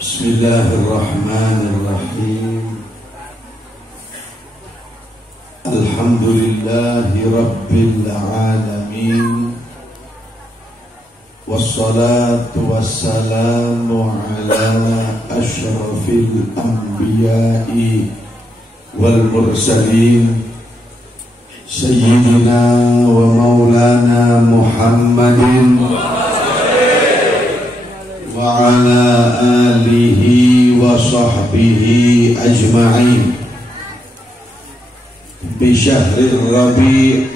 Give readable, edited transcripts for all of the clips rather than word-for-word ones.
Bismillahirrahmanirrahim. Alhamdulillahi rabbil alamin. Wassalatu wassalamu ala asyrafil anbiya'i wal mursalin Sayyidina wa maulana Muhammadin wa ala alihi wa sahbihi ajma'in. Bi syahril rabi'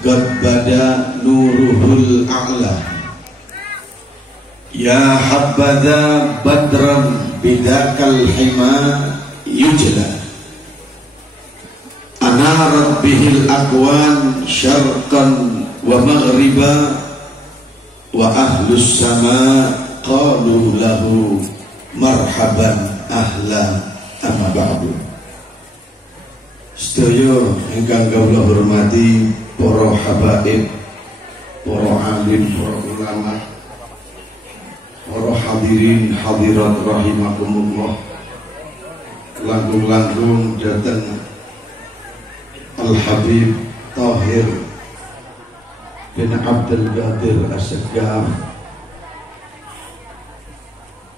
qad bada nuruhul a'la. Ya habbadha badran bidakal hima yujla. Anarat bihil aqwan syarqan wa maghriba. Wa ahlus sama qalu lahu marhaban ahla amma ba'du. Sedaya ingkang kawula hormati para habaib, para alim, para ulama, para hadirin hadirat rahimakumullah. Langkung-langkung datang Al-Habib Tahir bin Abdul Qadir As-Saggaf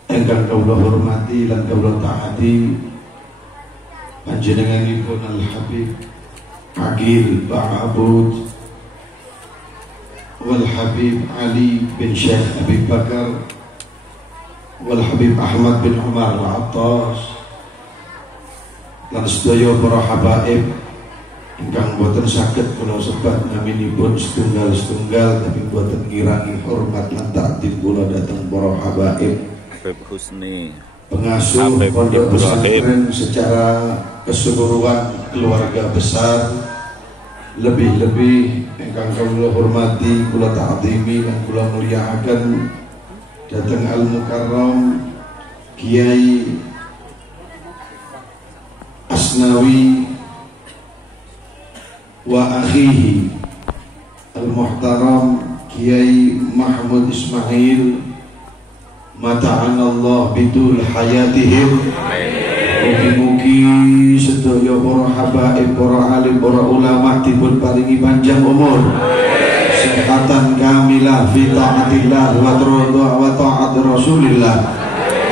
ingkang kawula hormati lan kawula taati panjenenganipun Al-Habib Aqil Ba'abud wal Habib Ali bin Syekh Habib Bakar wal Habib Ahmad bin Umar Al-Attas lan sedaya para habaib ingkang boten saged kula sebat naminipun setunggal-setunggal tapi boten ngirangi hormat lan takdim kula dhateng para habaib Husni, pengasuh pondok pesantren secara keseluruhan, keluarga besar, lebih-lebih ingkang kula hormati, kula ta'zimi dan kula mulyakaken dhateng Al-Mukarram Kiai Asnawi wa akhihi Al-Muhtaram Kiai Mahmud Ismail mata'anallah bidul hayatihim. Mugi-mugi sedaya para habaib, para alim, para ulama dipun paringi panjang umur, kesehatan kamilah fi taatillah wa ta'at Rasulillah.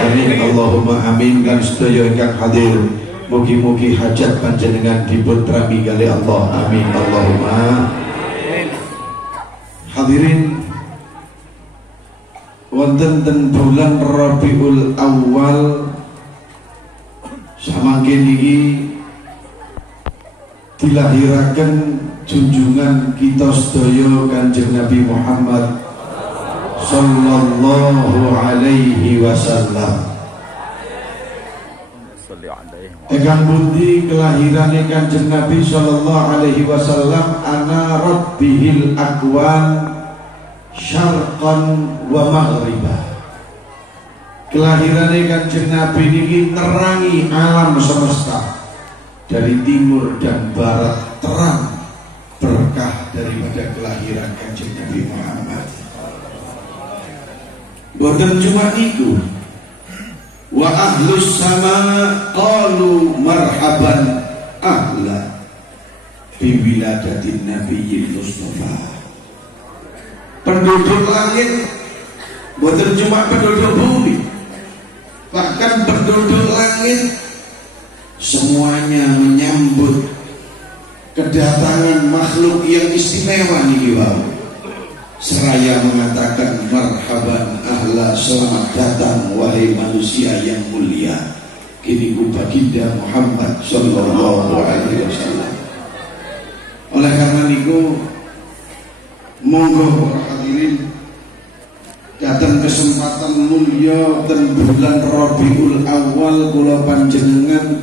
Amin Allahumma amin. Dan sedaya ingkang hadir, mugi-mugi hajat panjenengan dipun trami kali Allah. Amin Allahumma. Hadirin wonten ten bulan Rabiul Awal samangken iki dilahiraken junjungan kita sedaya Kanjeng Nabi Muhammad sallallahu alaihi wasallam. Ingkang pundi kelahirane Kanjeng Nabi sallallahu alaihi wasallam anarat bihil aqwan syarqan wa maghriba. Kelahirannya Kanjeng Nabi ini nerangi alam semesta dari timur dan barat, terang berkah daripada kelahiran Kanjeng Nabi Muhammad. Boten cuma itu, wa ahlus sama qalu marhaban ahla bi wiladatin nabiyil mustafa. Penduduk langit bukan cuma penduduk bumi, bahkan penduduk langit semuanya menyambut kedatangan makhluk yang istimewa niki wau. Seraya mengatakan marhaban ahla, selamat datang wahai manusia yang mulia. Kini baginda Muhammad sallallahu alaihi wasallam. Oleh karena niku monggo para hadirin datang kesempatan mulia dan bulan Rabiul Awal kula panjenengan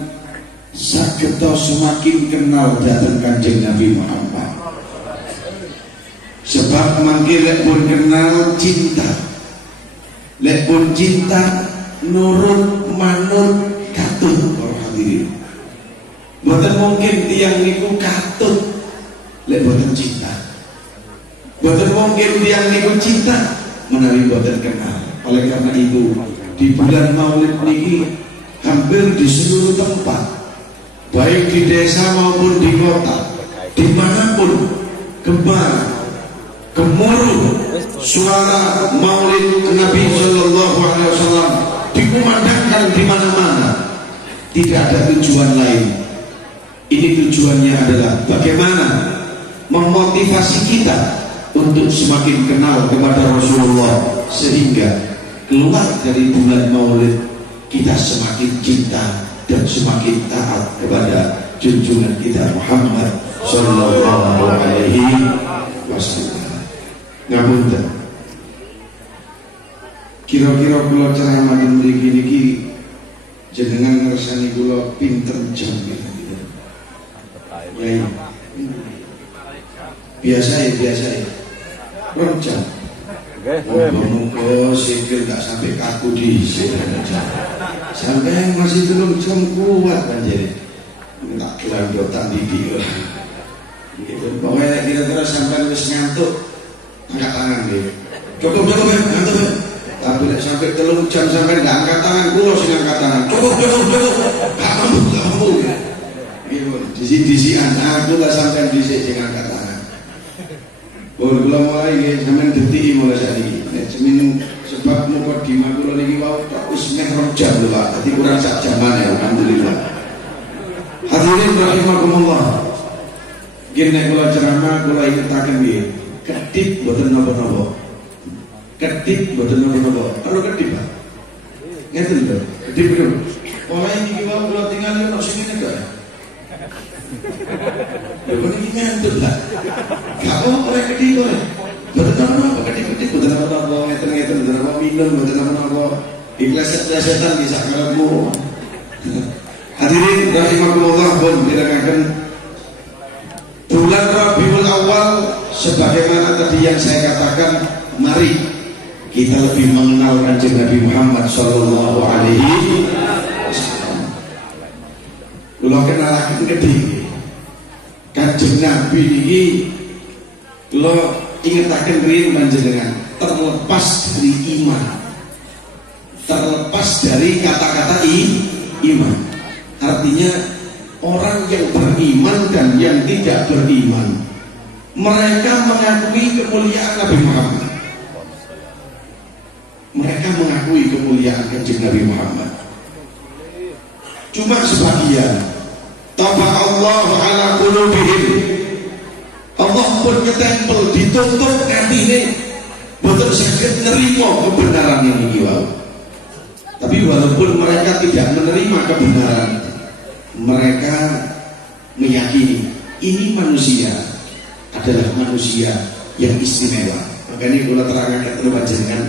saged semakin kenal datang Kanjeng Nabi Muhammad. Sebab mangke lek pun kenal cinta, lek pun cinta nurut manut katut para hadirin. Boten mungkin tiyang niku katut lek boten cinta. Boten mungkin tiyang niku cinta menawi boten kenal. Oleh karena itu di bulan Maulid niki hampir di seluruh tempat, baik di desa maupun di kota, dimanapun gemar gemuruh suara Maulid Nabi Sallallahu Alaihi Wasallam dikumandangkan di mana-mana. Tidak ada tujuan lain. Ini tujuannya adalah bagaimana memotivasi kita untuk semakin kenal kepada Rasulullah, sehingga keluar dari bulan Maulid kita semakin cinta dan semakin taat kepada junjungan kita Muhammad Sallallahu Alaihi Wasallam. Ngapunten, kira-kira kula ceramah mriki niki jenengan ngersani kula pinten jam gitu. Ya, biasa ya. Jam. Muka sikil gak sampai kaku di sini. Sampai masih belum jam kuat kan jadi. Tak kira dotan di gitu. Pokoknya kira-kira sampai wis ngantuk, angkat tangan gitu. Cukup ya, ngantuk ya. Tapi sampai 3 jam sampai nggak angkat tangan, kulo sing angkat tangan. Cukup. Gak mampu. Disi-disian, aku gak sampai disi sing angkat tangan. Kula mulai nggih sampean detik mulai saiki. Nek semin sebab mukadimah kula niki wau wis meh 2 jam lho Pak. Dadi kurang sak jaman ya, alhamdulillah. Hadirin rahimakumullah. Nggih nek kula ceramah kula ingetaken nggih, kedip mboten napa-napa. Kedip mboten napa-napa. Karo kedip Pak. Ngeten lho, kedip lho. Mulai niki wau kula tinggal ono sing ngene ya kok ini ngantuk lah. Gak apa-apa yang kedip kok. Betul apa kedip betul apa ngeten betul apa minum betul apa ikhlas-ikhlasan bisa kalamu. Hadirin rahimakumullah, pun didengarkan bulan Rabiul Awal sebagaimana tadi yang saya katakan, mari kita lebih mengenal Kanjeng Nabi Muhammad Sallallahu Alaihi Wasallam. Kula kenalaken kedip Kanjeng Nabi ini lo ingetaken riyen panjenengan, terlepas dari iman, terlepas dari kata-kata iman. Artinya orang yang beriman dan yang tidak beriman, mereka mengakui kemuliaan Nabi Muhammad. Mereka mengakui kemuliaan Kanjeng Nabi Muhammad. Cuma sebagian, Taba Allah ala qulubihim, Allah pun ketempel ditutup atine boten saged nerima kebenaran ini wae. Tapi walaupun mereka tidak menerima kebenaran, mereka meyakini ini manusia adalah manusia yang istimewa. Makanya kula terangkan terus panjenengan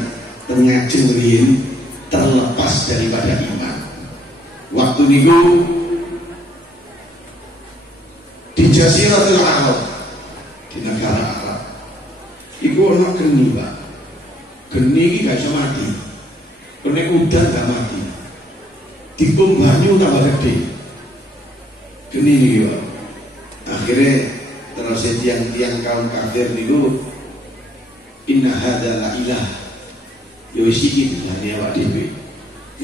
ngajeng riyen terlepas daripada iman. Waktu niku di Jaziratul Arab, di negara Arab, iku ono geni Pak. Geni iki gak iso mati. Kene udan gak mati. Dipum banyu tambah gede. Geni niki Pak. Akhirnya terus tiang-tiang kaum kafir niku, inna hadza la ilah. Yo wis iki jane awak dhewe.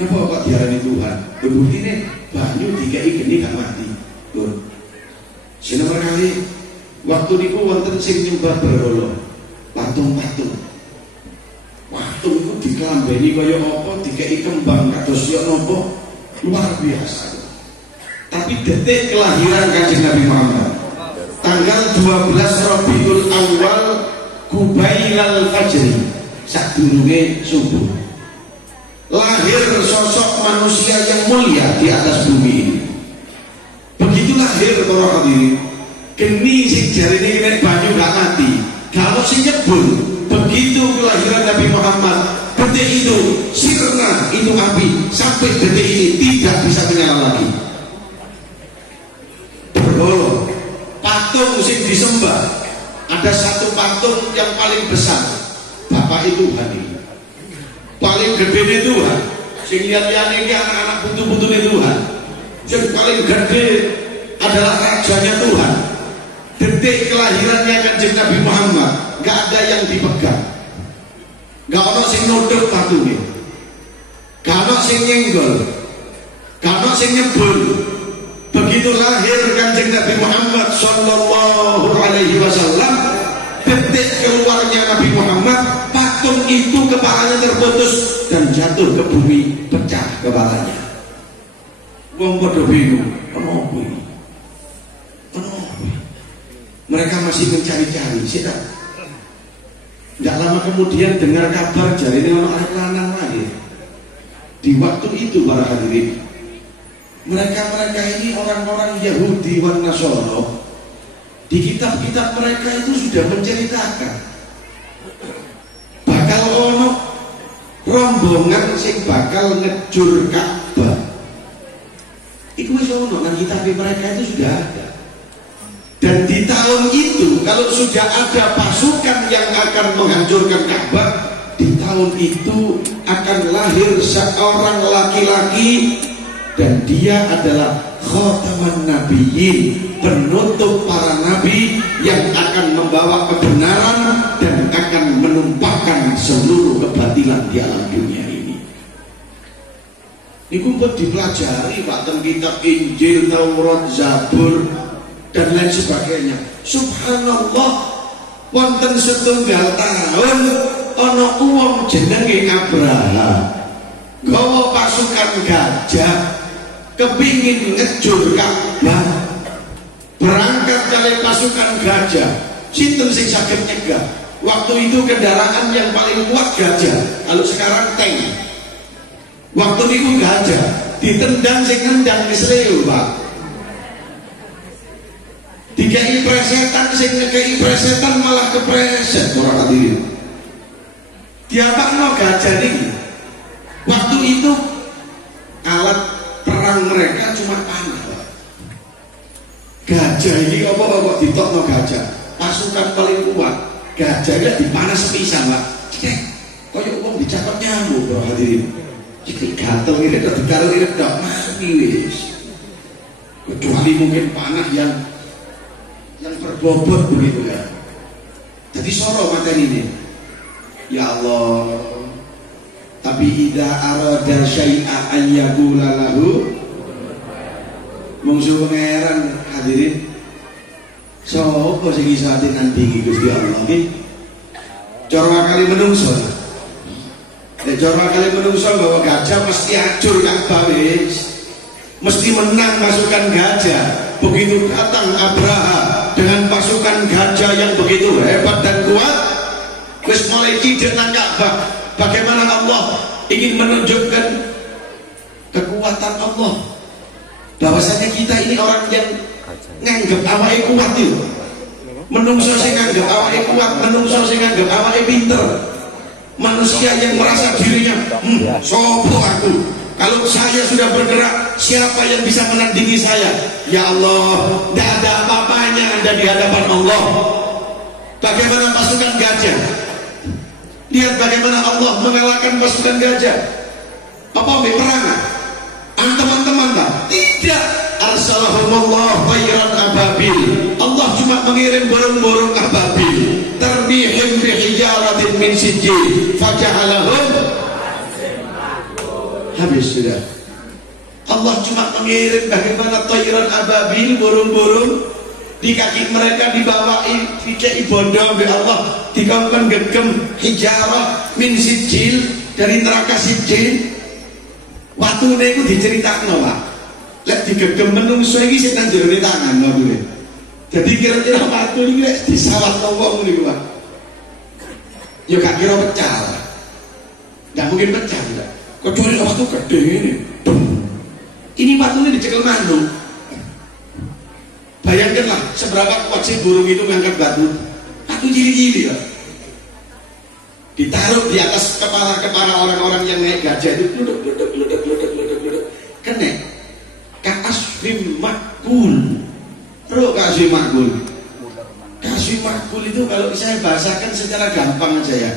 Napa kok diarani Tuhan? Buktine banyu dikai geni gak mati. Lho. Sinamar kali waktu niku wonten sing nyembah berhala, patung-patung. Patung itu diklambeni kaya apa, dikei kembang kados ya napa, luar biasa. Tapi detik kelahiran Kanjeng Nabi Muhammad, tanggal 12 Rabiul Awal Kubailal Fajri, sadurunge subuh, lahir sosok manusia yang mulia di atas bumi ini. Begitu lahir para hadirin, geni sing jarine kena banyu gak mati, kalau sing nyebul. Begitu kelahiran Nabi Muhammad, detik itu sirna itu api sampai detik ini tidak bisa menyala lagi. Berhala, patung sing disembah, ada satu patung yang paling besar, Bapak itu Tuhan ini, paling gede Tuhan, sing lihat-lihat ini anak-anak putu-putune Tuhan. Yang paling gede adalah rajanya Tuhan. Detik kelahirannya Kanjeng Nabi Muhammad, gak ada yang dipegang, gak ada sing nodok patungnya. Kano sing nyenggol, kano sing nyebul. Begitu lahir Kanjeng Nabi Muhammad sallallahu alaihi wasallam, detik keluarnya Nabi Muhammad, patung itu kepalanya terputus dan jatuh ke bumi, pecah kepalanya. Wong padha bingung, kenapa ini? Kenapa? Mereka masih mencari-cari, sih tak? Tidak lama kemudian dengar kabar jari ini orang anak lanang lahir. Di waktu itu para hadirin, mereka ini orang-orang Yahudi wan Nasoro, di kitab-kitab mereka itu sudah menceritakan bakal ono rombongan sing bakal ngejur Ka'bah. Itu wis ono nang kitab mereka itu sudah ada. Dan di tahun itu kalau sudah ada pasukan yang akan menghancurkan Ka'bah, di tahun itu akan lahir seorang laki-laki dan dia adalah khataman nabiyyin, penutup para nabi yang akan membawa kebenaran dan akan menumpahkan seluruh kebatilan di alam dunia ini. Ini kumpul dipelajari Pak tentang kitab Injil, Taurat, Zabur dan lain sebagainya. Subhanallah, wonten setunggal tahun ana wong jenenge Abraha gawa pasukan gajah kepingin ngejur Ka'bah, berangkat kali pasukan gajah. Sinten sing saged nyegah? Waktu itu kendaraan yang paling kuat gajah, kalau sekarang tank. Waktu itu gajah ditendang sing nendang misleo Pak. Dikai presetan sing ngekei presetan malah kepreset ora hadirin. Diapakno gajah niki? Waktu itu alat perang mereka cuma panah. Gajah ini apa ditokno gajah. Pasukan paling kuat, gajahnya dipanas sepisan Pak. Cek, koyo wong dicakap nyamuk bro hadirin. Iki gatel ngene tok ditaruh ngene tok mati wis. Kecuali mungkin panah yang berbobot begitu ya. Jadi soro materi ini. Ya Allah. Tapi idza arada syai'a an yaqula lahu mungsu pangeran hadirin. Sapa sing iso ati nandingi Gusti Allah iki? Cara kali menungso. Nek cara kali menungso bahwa gajah mesti hancur Ka'bah wis. Mesti menang pasukan gajah. Begitu datang Abraha dengan pasukan gajah yang begitu hebat dan kuat, wis mulai tidak nang Ka'bah. Bagaimana Allah ingin menunjukkan kekuatan Allah, bahwasanya kita ini orang yang nganggep awake kuat itu. Menungso sing nganggep awake kuat, menungso sing nganggep awake pinter. Manusia yang merasa dirinya, sopo aku. Kalau saya sudah bergerak, siapa yang bisa menandingi saya? Ya Allah, tidak ada apa-apanya Anda di hadapan Allah. Bagaimana pasukan gajah? Lihat bagaimana Allah mengalahkan pasukan gajah. Apa peperangan? Teman-teman tak? Tidak. Arsalahumullah khairan ababil. Allah cuma mengirim burung-burung ababil. Tarbihim bihijaratin min sijil faja'alahum. Habis sudah. Allah cuma mengirim bagaimana khairan ababil, burung-burung di kaki mereka dibawain dikei bondo oleh Allah, dikongkon gegem hijarah min sijil dari neraka sijil. Waktu itu diceritakno Pak. Lek digegem menungso iki sing nang jero tangan ngono. Jadi kira-kira waktu iki lek disawatno wong niku Pak. Ya gak kira pecah. Enggak mungkin pecah enggak. Kecuali waktu gede ini. Ini waktunya dicekel manuk. Bayangkanlah seberapa kuat sih burung itu mengangkat batu. Batu cili-cili ya. Ditaruh di atas kepala-kepala orang-orang yang naik gajah itu. Gluduk. Kena. Ka'asfim makul. Bro, ka'asfim makul. Ka'asfim makul itu kalau saya bahasakan secara gampang aja ya.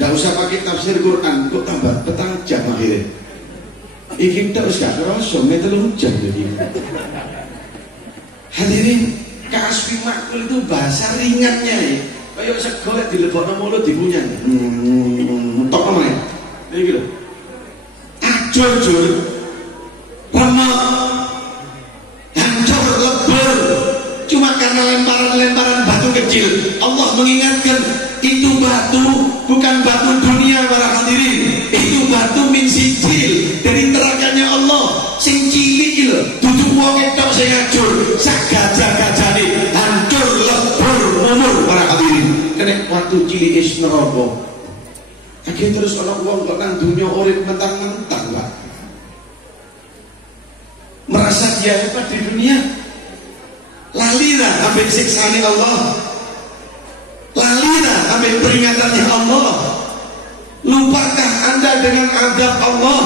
Nggak usah pakai tafsir Quran, kok tambah petang jam akhirnya. Iki terus gak kerasa, metelung jam jadi. Hadirin, ka'asfi makul itu bahasa ringannya ya. Kayak sego dilebokno mulut dikunyah. Tok apa ya? Iki lho. jujur, remuk, hancur, lebur, cuma karena lemparan-lemparan batu kecil. Allah mengingatkan, itu batu bukan batu dunia para hadirin, itu batu min sijil dari nerakanya Allah. Sing cilik lho, duduk wong etok sing hancur, sak gajah-gajane hancur, lebur, mumur para hadirin. Kena waktu cilik is neraka. Akhirnya terus ana wong kok nang dunya urip mentang-mentang, Pak. Merasa dia hebat di dunia. Lalira ambil siksaan Allah, lalira ambil peringatannya Allah. Lupakah anda dengan azab Allah?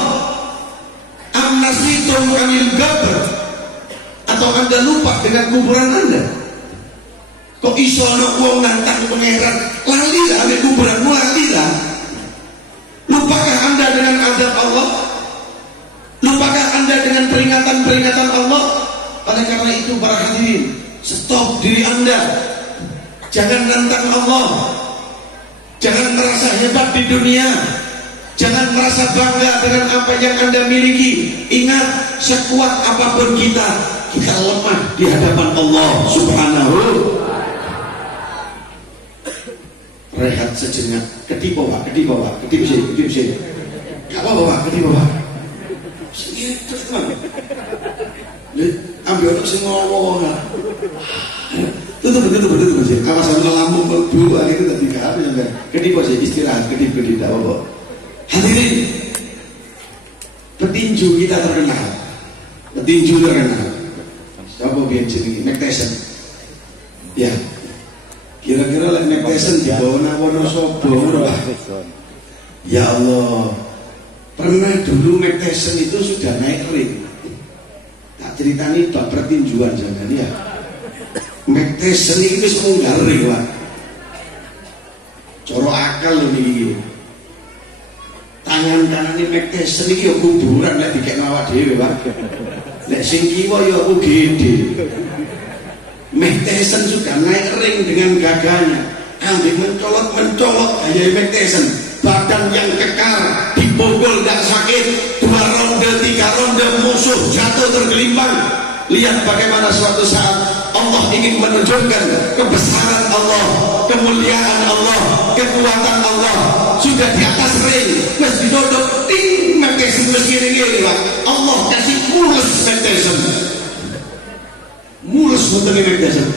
Amnasitum anil qabr, atau anda lupa dengan kuburan anda? Kok iso ana wong nantang pangeran, lalira ambil kuburanmu, lalira. Lupakah anda dengan azab Allah? Lupakah anda dengan peringatan-peringatan Allah? Oleh karena itu para hadirin, stop diri anda. Jangan nantang Allah. Jangan merasa hebat di dunia. Jangan merasa bangga dengan apa yang anda miliki. Ingat, sekuat apapun kita, kita lemah di hadapan Allah Subhanahu. Rehat sejenak. Kedip Pak, kedip Pak, kedip sini. Gak apa-apa Pak, kedip Pak. Sini terus teman. Ambil untuk semua ngomong. Tutup sih. Awas sama lambung dulu itu tadi apa yang kedip sih, istirahat, kedip tak apa. Hadirin, petinju kita terkenal. Siapa biar jenenge Mike Tyson? Ya. Kira-kira lek Mike Tyson di bawah Wonosobo. Ya Allah. Pernah dulu Mike Tyson itu sudah naik ring. Tak ceritani bab pertinjuan jangan ya. Mike Tyson itu semua ring Pak. Coro akal loh ini. Tangan ini Mike Tyson ini ya kuburan lek dikek ngawak dhewe Pak. Lek sing kiwa ya UGD. Mike Tyson sudah naik ring dengan gagahnya, ambil mencolok gaya Mike Tyson, badan yang kekar, dipukul tidak sakit, 2 ronde 3 ronde musuh jatuh tergelimpang. Lihat bagaimana suatu saat Allah ingin menunjukkan kebesaran Allah, kemuliaan Allah, kekuatan Allah. Sudah di atas ring, terus ditutup, ting, Mike Tyson terus gini-gini Pak. Allah kasih mulus Mike Tyson. Mulus betul Mike Tyson.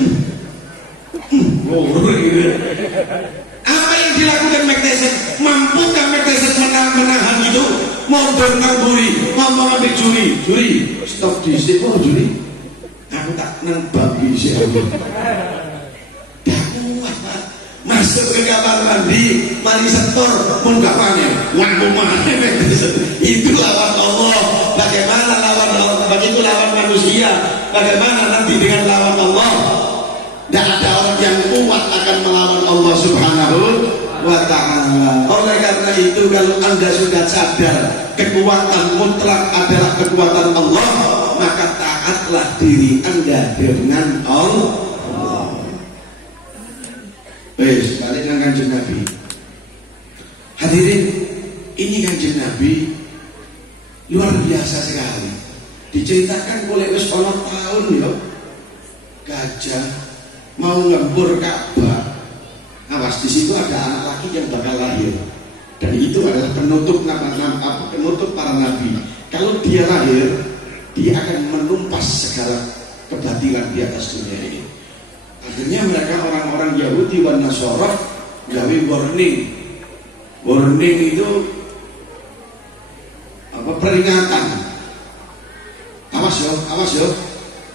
Apa yang dilakukan Mike Tyson? Mampukah Mike Tyson menahan itu? Mundur ngamburi, ngomong ambil juri. Stop di sini, juri. Aku tak nang babi sih. Dah kuat Pak. Masuk ke kamar mandi, mari setor, pun gak panen. Ngaku mana Mike Tyson? Itu lawan Allah. Bagaimana lawan Allah? Begitu lawan manusia. Bagaimana nanti dengan lawan Allah? Tidak ada orang yang kuat akan melawan Allah Subhanahu wa ta'ala. Oleh karena itu, kalau anda sudah sadar kekuatan mutlak adalah kekuatan Allah, maka taatlah diri anda dengan Allah. Balik dengan Kanjeng Nabi. Hadirin, ini Kanjeng Nabi luar biasa sekali. Diceritakan oleh wis ana tahun ya, gajah mau ngembur Ka'bah. Awas, di situ ada anak laki yang bakal lahir, dan itu adalah penutup para nabi. Kalau dia lahir, dia akan menumpas segala kebatilan di atas dunia ini. Akhirnya mereka orang-orang Yahudi dan Nasara gawe warning itu apa, peringatan. Awas yo,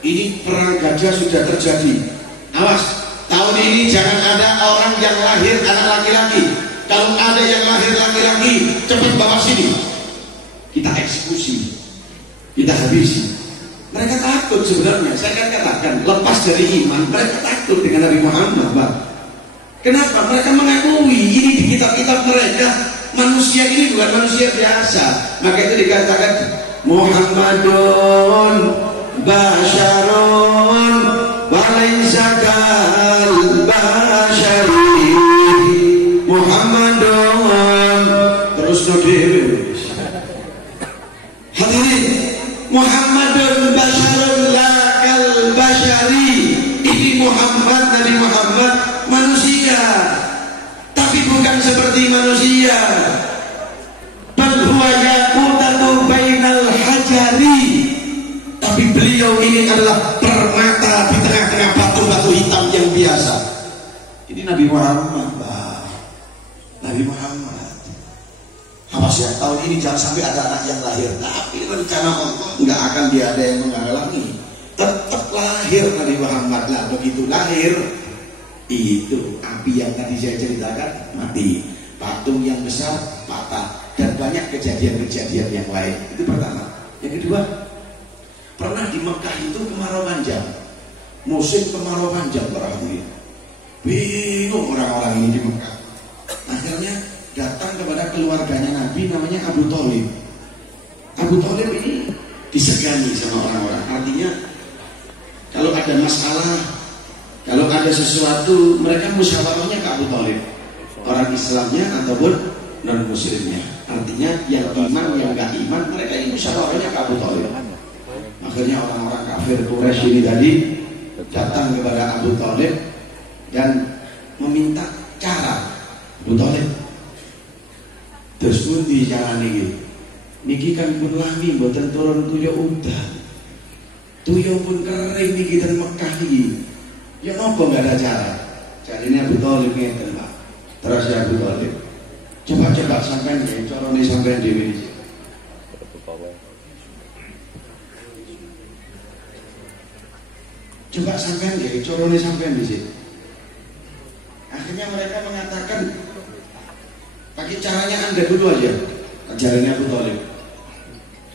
ini perang gajah sudah terjadi. Awas, tahun ini jangan ada orang yang lahir anak laki-laki. Kalau ada yang lahir laki-laki, cepat bawa sini, kita eksekusi, kita habisi. Mereka takut sebenarnya. Saya kan katakan, lepas dari iman, mereka takut dengan Nabi Muhammad Pak. Kenapa? Mereka mengakui ini di kitab-kitab mereka, manusia ini bukan manusia biasa. Maka itu dikatakan Muhammadun basyarun walaysa kal basyari. Muhammadun terus dhewe. Hadirin, Muhammadun basyarun la kal basyari. Ini Muhammad, Nabi Muhammad manusia, tapi bukan seperti manusia. Bal huwa yaqutatu bainal hajari. Tapi beliau ini adalah permata di tengah-tengah batu-batu hitam yang biasa. Ini Nabi Muhammad, Nabi Muhammad. Awas ya, tahun ini jangan sampai ada anak yang lahir. Tapi rencana Allah nggak akan dia ada yang menghalangi. Tetap lahir Nabi Muhammad. Lah begitu lahir, itu api yang tadi saya ceritakan mati, patung yang besar patah, dan banyak kejadian-kejadian yang lain. Itu pertama. Yang kedua, pernah di Mekah itu kemarau panjang, musim kemarau panjang barangkali. Bingung orang-orang ini di Mekah. Akhirnya datang kepada keluarganya Nabi namanya Abu Thalib. Abu Thalib ini disegani sama orang-orang. Artinya kalau ada masalah, kalau ada sesuatu, mereka musyawarahnya ke Abu Thalib, orang Islamnya ataupun non muslimnya. Artinya yang iman, yang gak iman, mereka ini musyawarahnya ke Abu Thalib. Akhirnya orang-orang kafir Quraisy ini tadi datang kepada Abu Thalib dan meminta cara. Abu Thalib, terus pun di jalan niki kan pun lami mboten turun tuyul udan, tuyul pun kering niki dan Mekah niki. Ya nopo nggak ada cara. Caranya Abu Thalib ngeten Pak. Terus ya Abu Thalib, coba sampean ya, corone sampean dhewe iki. Coba sampean ya, corone sampean di sini. Akhirnya mereka mengatakan, pakai caranya Anda dulu aja. Ajarannya Abu Thalib.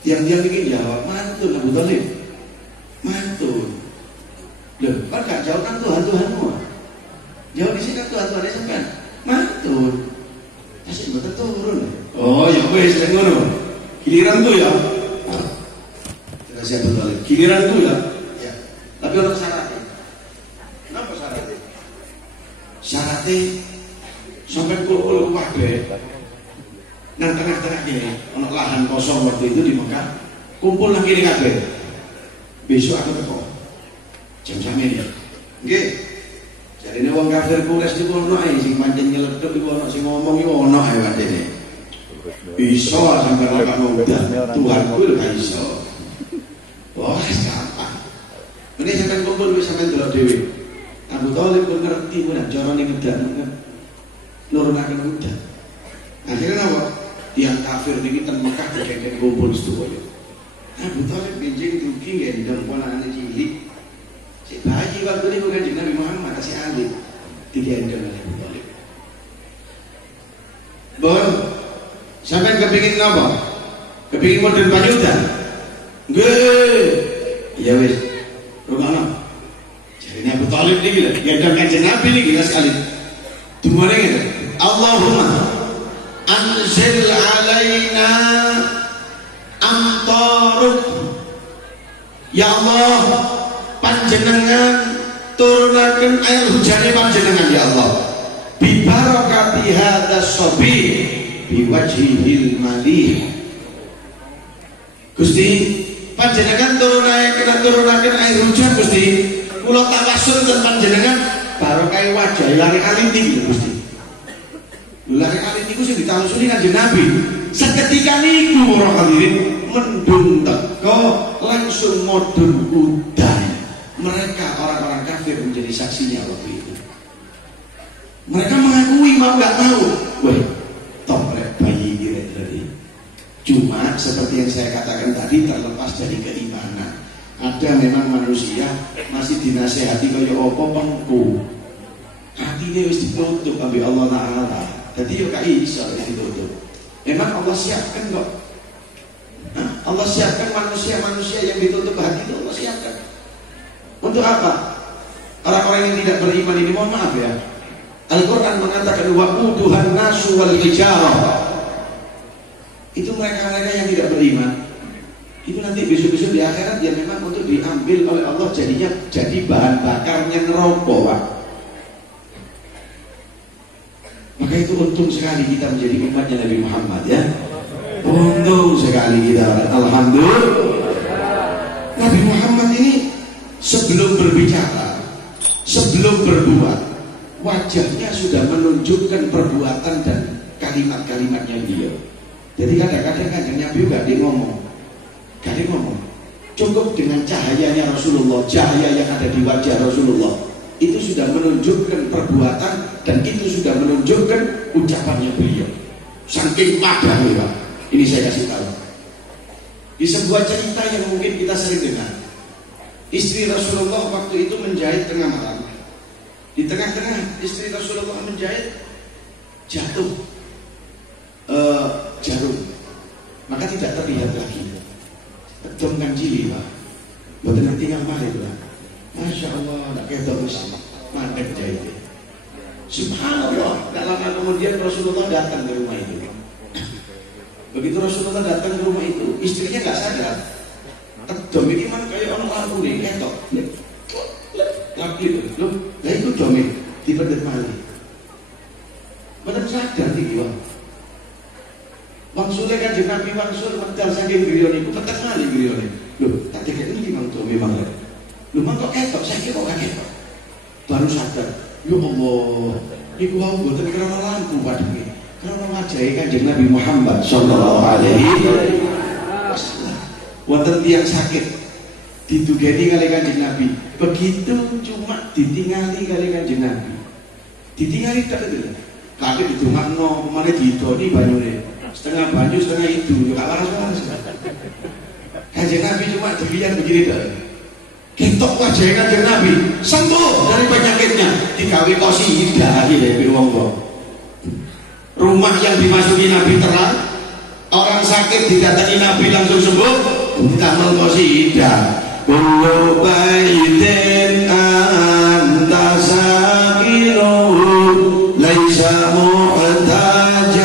Yang bikin jawab, mantun Abu Thalib, mantun. Loh, kan gak jauh kan Tuhan-Tuhanmu. Jauh di sini kan Tuhan-Tuhannya sampean, mantun. Kasih betul turun. Oh ya wes, saya ngono. Giliran tuh ya. Terus Abu Thalib, giliran tuh ya. Ya. Tapi orang syaratnya. Kenapa syaratnya? Syaratnya sampai kumpul wae. Nang tengah-tengah ini, ono lahan kosong waktu itu di Mekah. Kumpul nang kene kabeh. Besok aku teko. Jam sampe ya. Nggih. Jarine wong kafir Quraisy iku ono ae sing pancen nyeleduk iku ono sing ngomong iku ono ae pancene. Iso sampe ora mudah. Tuhan kuwi lho iso. Wah, gampang. Mene sampean kumpul wis sampean delok dhewe. Abu Thalib pun ngerti pun carane ngedan nurunaken hujan. Akhirnya apa? Tiang kafir niki ten Mekah kekeken kumpul sedaya. Abu Thalib benjing dugi gendong ponakane cilik. Si bayi waktu ini bukan Nabi Muhammad kasih alit digendong oleh Abu Thalib. Bon, sampai kepingin apa? Kepingin modern panyudan? Nggih. Ya wis. Rumana. Jadi Abu Thalib niki lho, gendong kanjeng Nabi niki sekali. Dumane ngene. Allahumma anzil alaina amtaruk. Ya Allah, panjenengan turunaken air hujane panjenengan ya Allah. Bi barakati hadzal sabi bi wajhil malih. Gusti, panjenengan turunaken air hujan Gusti. Kula tawasul ten panjenengan barokah wajah lare alit iki Gusti. Lare alit niku sing ditawasuli kanjeng Nabi. Seketika niku para hadirin mendung teko langsung modun udan. Mereka orang-orang kafir menjadi saksinya waktu itu. Mereka mengakui mau nggak tahu. Wah, toprek bayi ini tadi. Cuma seperti yang saya katakan tadi, terlepas dari keimanan. Ada memang manusia masih dinasehati kaya apa pengku. Hatinya wis ditutup ambil Allah Ta'ala. Jadi yuk gak iso ditutup. Memang Allah siapkan kok. Allah siapkan manusia-manusia yang ditutup hati itu Allah siapkan. Untuk apa? Orang-orang yang tidak beriman ini, mohon maaf ya, Al-Quran mengatakan waquduhan nasu wal hijarah. Itu mereka-mereka yang tidak beriman. Itu nanti besok-besok di akhirat dia memang untuk diambil oleh Allah jadinya jadi bahan bakarnya neraka, Pak. Maka itu untung sekali kita menjadi umatnya Nabi Muhammad ya. Untung sekali kita. Alhamdulillah. Nabi Muhammad ini sebelum berbicara, sebelum berbuat, wajahnya sudah menunjukkan perbuatan dan kalimat-kalimatnya dia. Jadi kadang-kadang Kanjeng Nabi gak dia ngomong, cukup dengan cahayanya Rasulullah, cahaya yang ada di wajah Rasulullah itu sudah menunjukkan perbuatan dan itu sudah menunjukkan ucapannya beliau. Saking padahnya, Pak. Ini saya kasih tahu. Di sebuah cerita yang mungkin kita sering dengar, istri Rasulullah waktu itu menjahit tengah malam. Di tengah-tengah istri Rasulullah menjahit, jatuh jarum, maka tidak terlihat lagi. Kedongkan cili, Pak. Betul nanti ngapain, Pak? Masya Allah, tak ketok mesti mandek jahitnya. Subhanallah. Tak lama kemudian Rasulullah datang ke rumah itu. Begitu Rasulullah datang ke rumah itu, istrinya nggak sadar. Kedom ini mana kayak orang lampu nih, ketok. Lagi loh, lah itu domik dipedet malih. Benar sadar nih, Pak. Wangsulnya kan Nabi wangsul medal saking beliau niku petet malih beliau nih. Loh, tak dikek ini memang domik memang. Loh, mangkok ketok, saya kira kok ketok. Baru sadar, ya Allah, niku wau mboten krana lampu padhe. Karena wajah Kanjeng Nabi Muhammad sallallahu alaihi wasallam. Wonten tiyang sakit ditugeni kali Kanjeng Nabi. Begitu cuma ditingali kali Kanjeng Nabi. Ditingali tak itu. Kaget ditungakno, pemane didoni banyune. Setengah banyu, setengah itu, yo gak waras-waras. Kanjeng Nabi cuma dilihat begini dah. Ketok wajah Kanjeng Nabi, sembuh dari penyakitnya. Digawe qasidah iki dari wong-wong. Rumah yang dimasuki Nabi terang, orang sakit didatangi Nabi langsung sembuh. Ditamel qasidah. Kullu baitin anta sakinuhu laisa muhtajan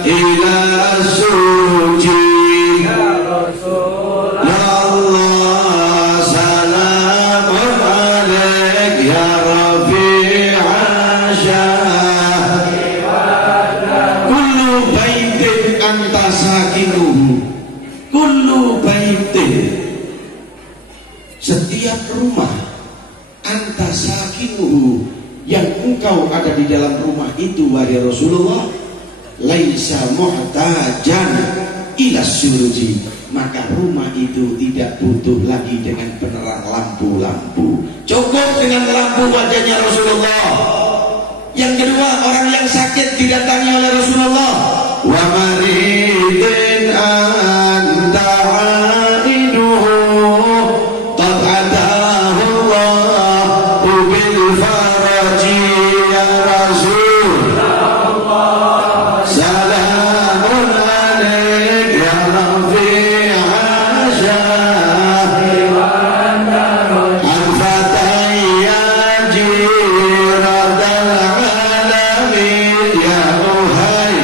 ila suci. Ya Rasul Allah salamun alaik ya Rafi'a syah. Anta sakinuhu, kullu baitin, setiap rumah, anta sakinuhu, yang engkau ada di dalam rumah itu wahai Rasulullah, laisa muhtajan ila syurji, maka rumah itu tidak butuh lagi dengan penerang lampu-lampu, cukup dengan lampu wajahnya Rasulullah. Yang kedua, orang yang sakit didatangi oleh Rasulullah. Wa maridin anta aiduhu qad atahu Allahu bil faraji ya Rasul. Salamun alaik ya Rafi'a syah. Al-Fatayya jiradal alamin ya Uhai.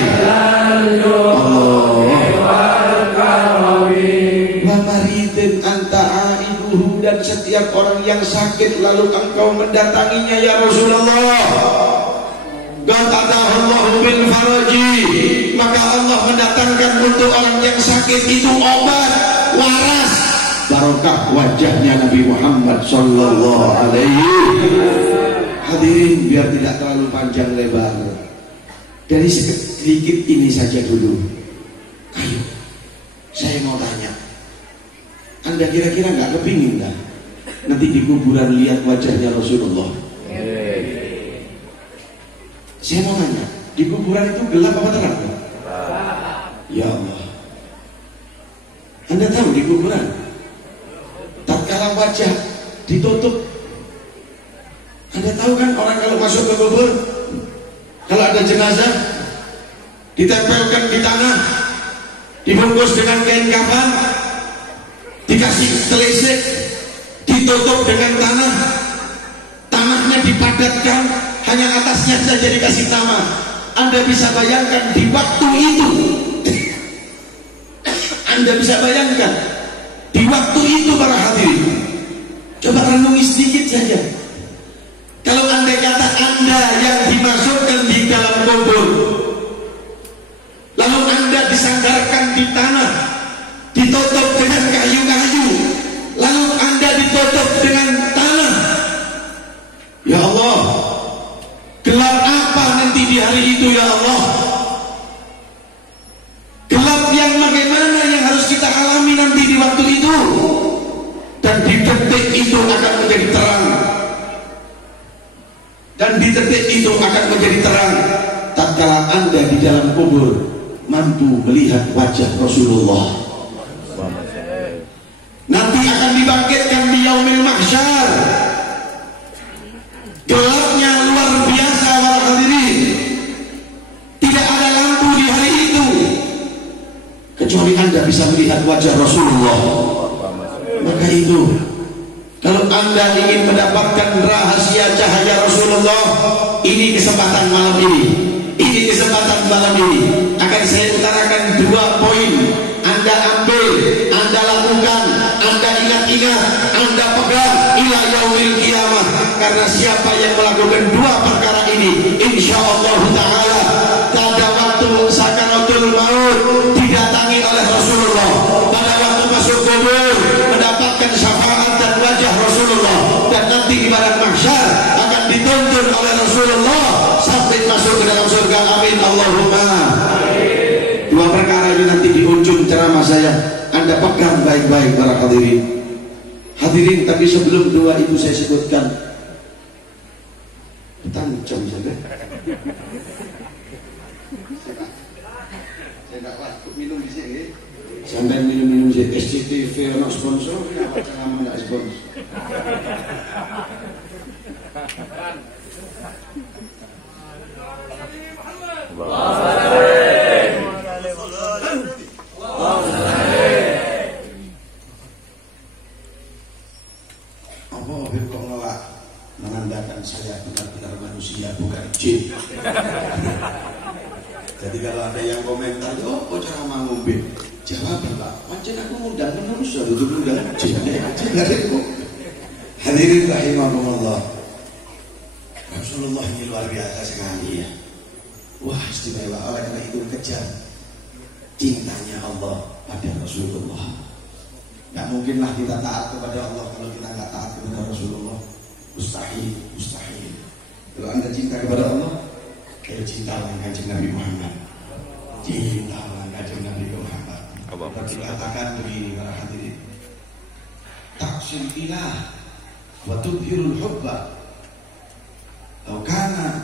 Dan setiap orang yang sakit lalu engkau mendatanginya ya Rasulullah, qata'allahu bil faraji, maka Allah mendatangkan untuk orang yang sakit itu obat waras, barokah wajahnya Nabi Muhammad sallallahu alaihi. Hadirin, biar tidak terlalu panjang lebar, dari sedikit ini saja dulu. Ayo, saya mau tanya, Anda kira-kira nggak kepingin dah nanti di kuburan lihat wajahnya Rasulullah? Saya mau tanya, di kuburan itu gelap apa terang? Ya Allah, Anda tahu di kuburan tatkala wajah ditutup, Anda tahu kan orang kalau masuk ke kubur, kalau ada jenazah ditempelkan di tanah, dibungkus dengan kain kafan, dikasih telisik, ditutup dengan tanah, tanahnya dipadatkan, hanya atasnya saja dikasih nama. Anda bisa bayangkan di waktu itu, Anda bisa bayangkan di waktu itu para hadirin, coba renungi sedikit saja. Kalau andai kata Anda yang dimasukkan di dalam kubur, lalu Anda sandarkan di tanah, ditutup dengan kayu-kayu, lalu Anda ditutup dengan tanah. Ya Allah, gelap apa nanti di hari itu ya Allah? Gelap yang bagaimana yang harus kita alami nanti di waktu itu? Dan di detik itu akan menjadi terang. Dan di detik itu akan menjadi terang tatkala Anda di dalam kubur mampu melihat wajah Rasulullah. Nanti akan dibangkitkan di yaumil mahsyar. Gelapnya luar biasa para hadirin. Tidak ada lampu di hari itu kecuali Anda bisa melihat wajah Rasulullah. Maka itu, kalau Anda ingin mendapatkan rahasia cahaya Rasulullah, ini kesempatan malam ini. Ini kesempatan malam ini. Akan saya utarakan 2 poin. Anda ambil, Anda lakukan, Anda ingat-ingat, Anda pegang ila yaumil qiyamah. Karena siapa yang melakukan 2 perkara ini, insyaallah ta'ala pada waktu sakaratul maut didatangi oleh Rasulullah. Pada waktu masuk kubur mendapatkan syafaat dan wajah Rasulullah, dan nanti di padang mahsyar akan dituntun oleh Rasulullah sampai masuk ke dalam surga. Amin Allahumma. 2 perkara ini nanti di ujung ceramah saya Anda pegang baik-baik para hadirin. Hadirin, tapi sebelum 2 itu saya sebutkan jam saja. Saya tak waktu minum di sini. Sampai minum-minum di SCTV ono sponsor, apa cara mendak sponsor? Apa kok nolak menandakan saya benar-benar manusia bukan jin? Jadi kalau ada yang komentar, oh kok cara ngombe? Jawab Pak, pancen aku ngundang manusia, itu ngundang jin. Hadirin rahimakumullah. Rasulullah ini luar biasa sekali ya. Wah, istimewa. Oleh karena itu kejar cintanya Allah pada Rasulullah. Gak mungkinlah kita taat kepada Allah kalau kita gak taat kepada Rasulullah. Mustahil, mustahil. Kalau Anda cinta kepada Allah, kayak cinta dengan kanjeng Nabi Muhammad. Cinta dengan kanjeng Nabi Muhammad. Kita katakan begini para hadirin. Taksil ilah wa tudhirul hubba. Law kana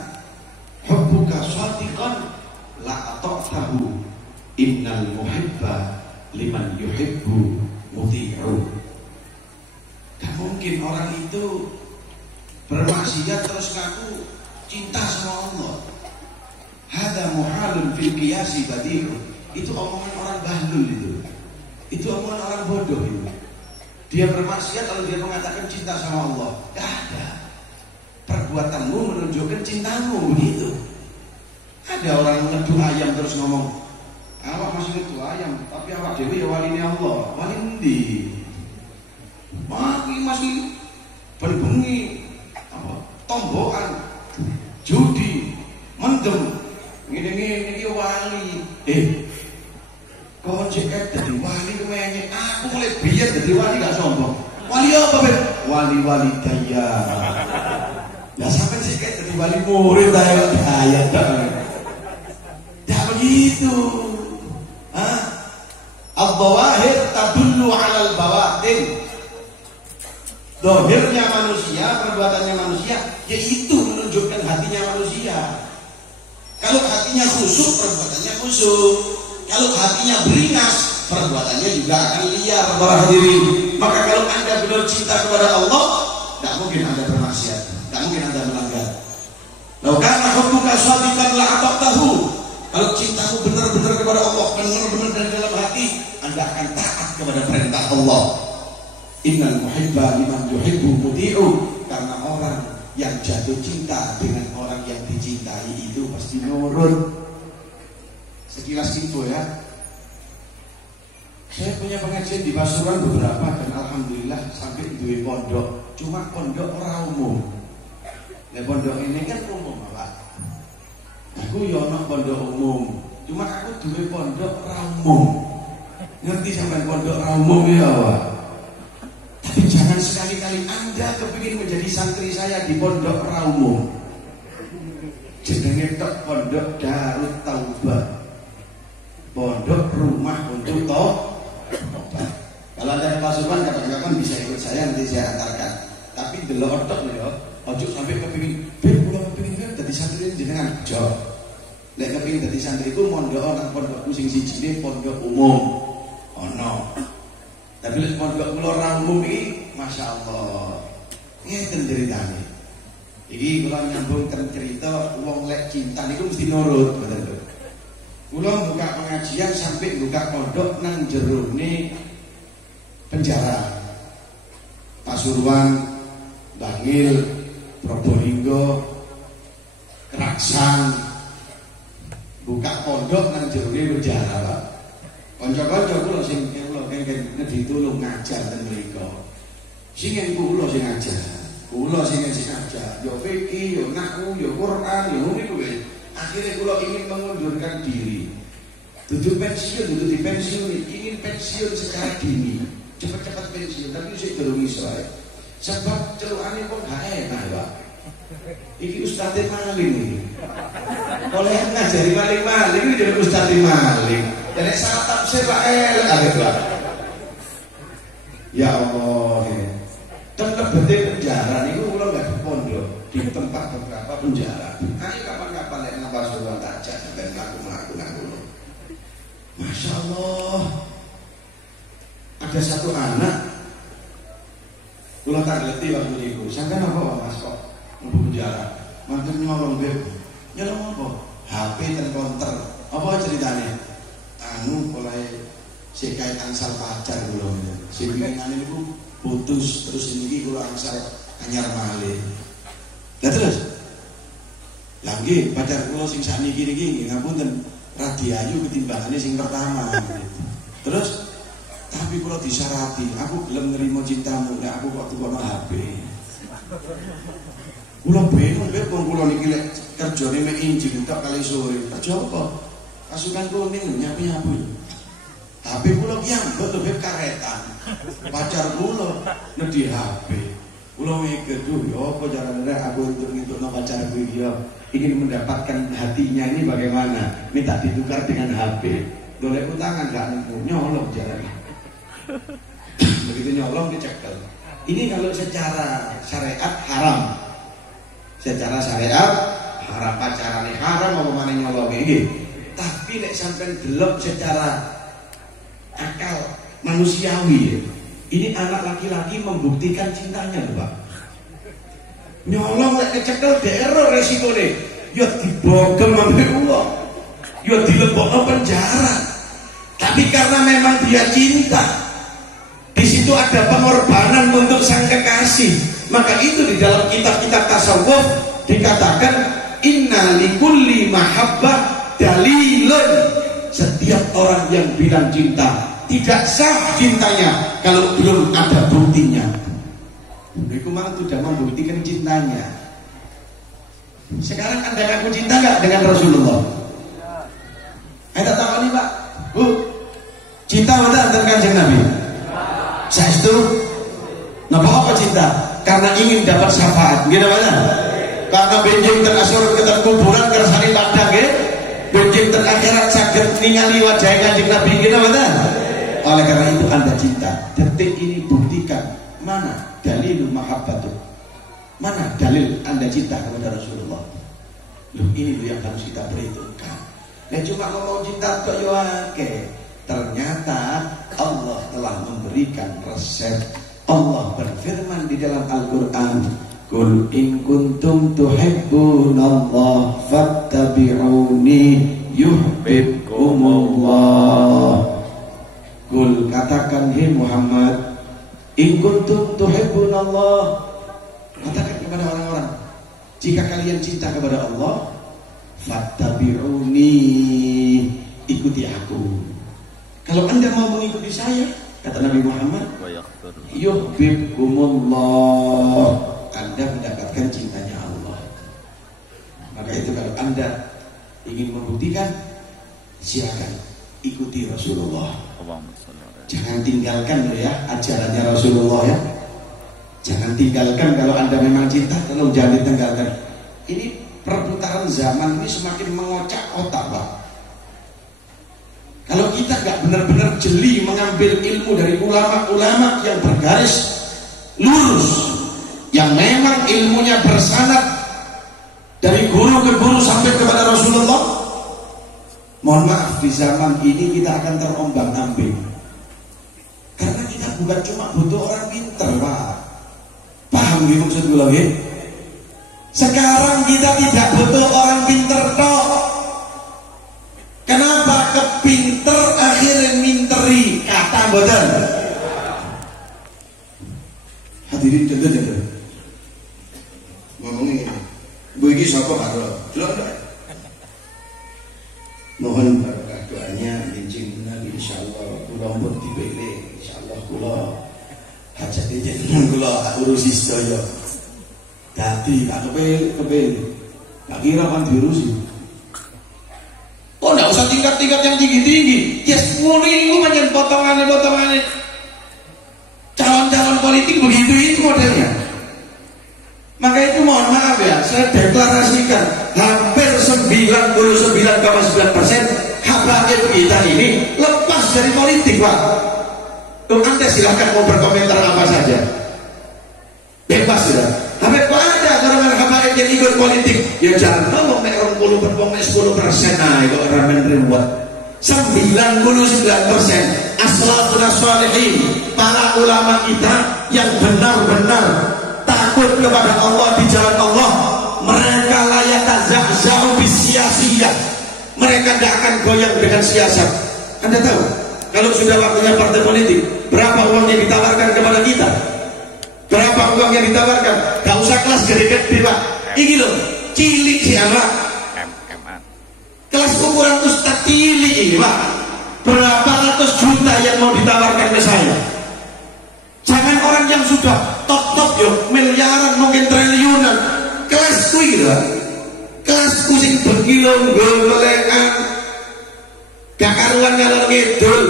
hubbuka shadiqan la ata'tahu. Innal muhibba liman yuhibbu muti'u. Gak mungkin orang itu bermaksiat terus ngaku cinta sama Allah. Hada muhalun fil qiyasi badi'un. Itu omongan orang bahlul itu. Itu omongan orang bodoh itu. Dia bermaksiat lalu dia mengatakan cinta sama Allah. Gak ada. Perbuatanmu menunjukkan cintamu, begitu. Ada orang meneduh ayam terus ngomong, awak masih neduh ayam, tapi awak dewi ya wali ini Allah. Wali endi? Masih berbengi tombokan, judi, mendem, ngene-ngene iki wali. Kau cek jadi wali kemenye. Aku mulai biar jadi wali gak sombong. Wali apa Ben? Wali-wali daya. Ya sampai cek jadi wali murid daya dah. Dah begitu. Al-bawahir tadullu 'alal bawatin. Dohirnya manusia, perbuatannya manusia, yaitu menunjukkan hatinya manusia. Kalau hatinya khusyuk, perbuatannya khusyuk. Kalau hatinya beringas, perbuatannya juga akan liar para hadirin. Maka kalau Anda benar cinta kepada Allah, tidak mungkin Anda bermaksiat, tidak mungkin Anda melanggar. Law kana hubbuka shadiqan la ata'tahu. Kalau cintamu benar-benar kepada Allah, benar-benar dari dalam hati, Anda akan taat kepada perintah Allah. Innal muhibba liman yuhibbu muti'u. Karena orang yang jatuh cinta dengan orang yang dicintai itu pasti nurut. Sekilas info ya. Saya punya pengajian di Pasuruan beberapa dan alhamdulillah sampai di pondok. Cuma pondok ora umum. Nah pondok ini kan umum Pak. Aku yo ono pondok umum. Cuma aku duwe pondok raumum. Ngerti sampai pondok raumum ya Pak? Tapi jangan sekali-kali Anda kepingin menjadi santri saya di pondok raumum. Jenenge tok pondok Darut Taubah. Pondok rumah untuk tobat. Kalau ada pasukan kapan-kapan bisa ikut saya, nanti saya antarkan. Tapi delok tok lho ya. Ojo sampai kepingin, kula kepingin dadi santri jenengan jawab. Nek kepingin dadi santri ku mondok nang pondokku sing sijine pondok umum. Ono. Tapi lek pondok kula ora umum iki masyaallah. Ngeten ceritane. Iki kula nyambungkan cerita wong lek cinta niku mesti nurut, ngoten lho. Kula buka pengajian sampai buka pondok nang jerone penjara. Pasuruan, Bangil, Probolinggo, Keraksang, buka pondok nang jerone penjara, Pak. Kanca-kanca kula sing kula kengken ditulung ngajar ten mriku. Sing kula sing ngajar. Kula sing ngajar. Yo fikih, yo nahwu, yo Quran, yo niku wis. Akhirnya kula ingin mengundurkan diri. Dudu pensiun, dudu di pensiun, ingin pensiun secara dini. Cepat-cepat pensiun, tapi sik durung iso ae. Sebab celukane kok gak enak, Pak. Iki ustadz maling iki. Oleh ngajari maling-maling iki jadi ustadz maling. Jadi salah tafsir Pak Pak. Ya Allah. Tempat betul penjara niku kula enggak di pondok, di tempat beberapa penjara. Ayo kapan-kapan lek nang Pasuruan tak ajak sampeyan mlaku-mlaku nang kono. Masya Allah. Ada satu anak kula tak ngerti waktu niku. Sampeyan apa Mas kok mlebu penjara? Mantep nyolong beb. Nyolong apa? HP dan konter. Apa ceritanya? Anu mulai sekai angsal pacar kula. Sing ngene niku putus terus ini kula angsal anyar malih. Lah terus lagi pacar kula sing sakniki niki ngapunten radiayu ketimbangane sing pertama. Terus tapi kula disyarati, aku gelem nerima cintamu nek aku kok tukono HP. Kula bingung beb wong kula niki lek kerjane mek injing tok kali sore. Kerja apa? Pasukan kuning nyapi-nyapi. HP kula ki ambek beb karetan. Pacar kula nedhi HP. Kula mikir, duh ya apa carane aku untuk ngitokno pacarku iki ya. Ingin mendapatkan hatinya ini bagaimana? Minta ditukar dengan HP. Golek utangan gak nemu, nyolong jarane. Begitu nyolong dicekel. Ini kalau secara syariat haram. Secara syariat haram, pacarane haram apa maneh nyolong iki. Tapi nek sampean delok secara akal manusiawi, ini anak laki-laki membuktikan cintanya loh Pak. Nyolong lek kecekel daerah resikone, ya dibogem ambek uang, ya dilebokno penjara. Tapi karena memang dia cinta, di situ ada pengorbanan untuk sang kekasih. Maka itu di dalam kitab-kitab tasawuf dikatakan inna likulli mahabbah dalilun. Setiap orang yang bilang cinta tidak sah cintanya kalau belum ada buktinya. Iku mang sudah membuktikan cintanya. Sekarang Anda ngaku cinta enggak dengan Rasulullah? Anda tahu nih Pak? Bu, cinta mana dengan Kanjeng Nabi? Saestu. Napa apa cinta? Karena ingin dapat syafaat. Gitu mana? Karena benjing terasur ke kuburan kersane padang nggih. Benjing terakhirat saged ningali wajah Kanjeng Nabi gitu mana? Oleh karena itu Anda cinta. Detik ini buktikan mana dalil mahabbatu. Mana dalil Anda cinta kepada Rasulullah? Loh, ini loh yang harus kita perhitungkan. Nah cuma ngomong cinta kok yo akeh. Ternyata Allah telah memberikan resep. Allah berfirman di dalam Al-Qur'an, "Qul in kuntum tuhibbunallah fattabi'uni yuhibbukumullah." Qul, katakan hai Muhammad, in kuntum tuhibbunallah, katakan kepada orang-orang, jika kalian cinta kepada Allah, fattabi'uni, ikuti aku. Kalau Anda mau mengikuti saya, kata Nabi Muhammad, yuhibbukumullah, Anda mendapatkan cintanya Allah. Maka itu kalau Anda ingin membuktikan silakan ikuti Rasulullah. Jangan tinggalkan loh ya ajarannya Rasulullah ya. Jangan tinggalkan, kalau Anda memang cinta tolong jangan ditinggalkan. Ini perputaran zaman ini semakin mengocak otak Pak. Kalau kita nggak benar-benar jeli mengambil ilmu dari ulama-ulama yang bergaris lurus, yang memang ilmunya bersanad dari guru ke guru sampai kepada Rasulullah, mohon maaf di zaman ini kita akan terombang-ambing. Karena kita bukan cuma butuh orang pinter Pak. Paham nih maksud gue lagi? Sekarang kita tidak butuh orang pinter tok. Kenapa? Kepinter akhirnya minteri kata boten. Hadirin contoh. Ngomongin ini. Bu iki sapa karo? Delok. Mohon berkah doanya jenengan insyaallah kula pun dipilih insyaallah kula hajat jenengan kula urusi sedaya. Dadi tak kepil. Tak kira kan diurusi. Oh enggak usah tingkat-tingkat yang tinggi-tinggi. Yes, muni itu macam potongan-potongan calon-calon politik begitu itu modelnya. Maka itu mohon maaf ya, saya deklarasikan hampir 99,9% habaib kita ini lepas dari politik Pak. Anda silahkan mau berkomentar apa saja, bebas sudah. Hampir ada orang habaib yang ikut politik, ya jangan ngomong 10%, nah itu orang menerima 99% aslafun sholihin, para ulama kita yang benar-benar takut kepada Allah di jalan Allah, mereka layak tazahzau bisyasiyah, mereka tidak akan goyang dengan siasat. Anda tahu kalau sudah waktunya partai politik berapa uang yang ditawarkan kepada kita, berapa uang yang ditawarkan? Gak usah kelas gede-gede Pak, ini loh cilik siapa kelas ukuran ustaz cilik ini Pak, berapa ratus juta yang mau ditawarkan ke saya. Jangan orang yang sudah top yo miliaran mungkin triliunan, kelas kuwi lho, kelas sing berkilo golekan gak karuan ngalor ngidul,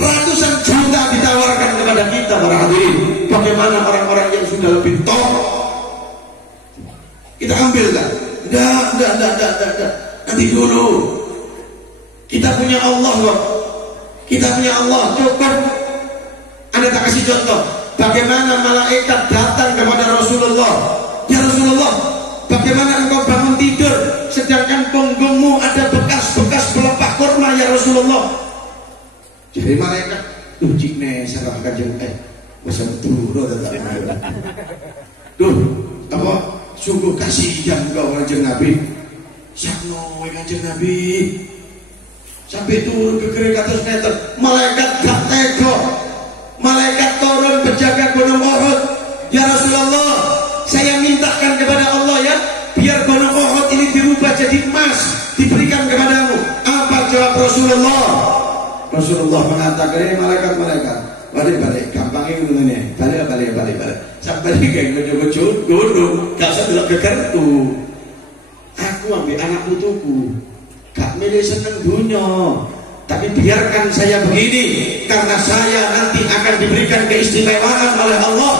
ratusan juta ditawarkan kepada kita para hadirin. Bagaimana orang-orang yang sudah lebih top kita ambil kan? Enggak. Nanti dulu kita punya Allah kok, kita punya Allah cukup. Anda tak kasih contoh bagaimana malaikat datang kepada Rasulullah. Ya Rasulullah, bagaimana engkau bangun tidur sedangkan punggungmu ada bekas-bekas pelepah kurma ya Rasulullah. Jadi malaikat cik nih sarang kanjeng masa turun tetap duh apa sungguh kasihan engkau kanjeng Nabi. Sakno kanjeng Nabi sampai turun ke kiri 100 meter, malaikat gak tega. Malaikat turun berjaga gunung Uhud. Ya Rasulullah, saya mintakan kepada Allah ya, biar gunung Uhud ini dirubah jadi emas, diberikan kepadamu. Apa jawab Rasulullah? Rasulullah mengatakan, malaikat, balik, gampangnya ngomongnya, balik. Sampai kayak ngejut gunung, gak usah bilang gegertu. Aku ambil anak putuku, gak milih seneng dunia. Tapi biarkan saya begini, karena saya nanti akan diberikan keistimewaan oleh Allah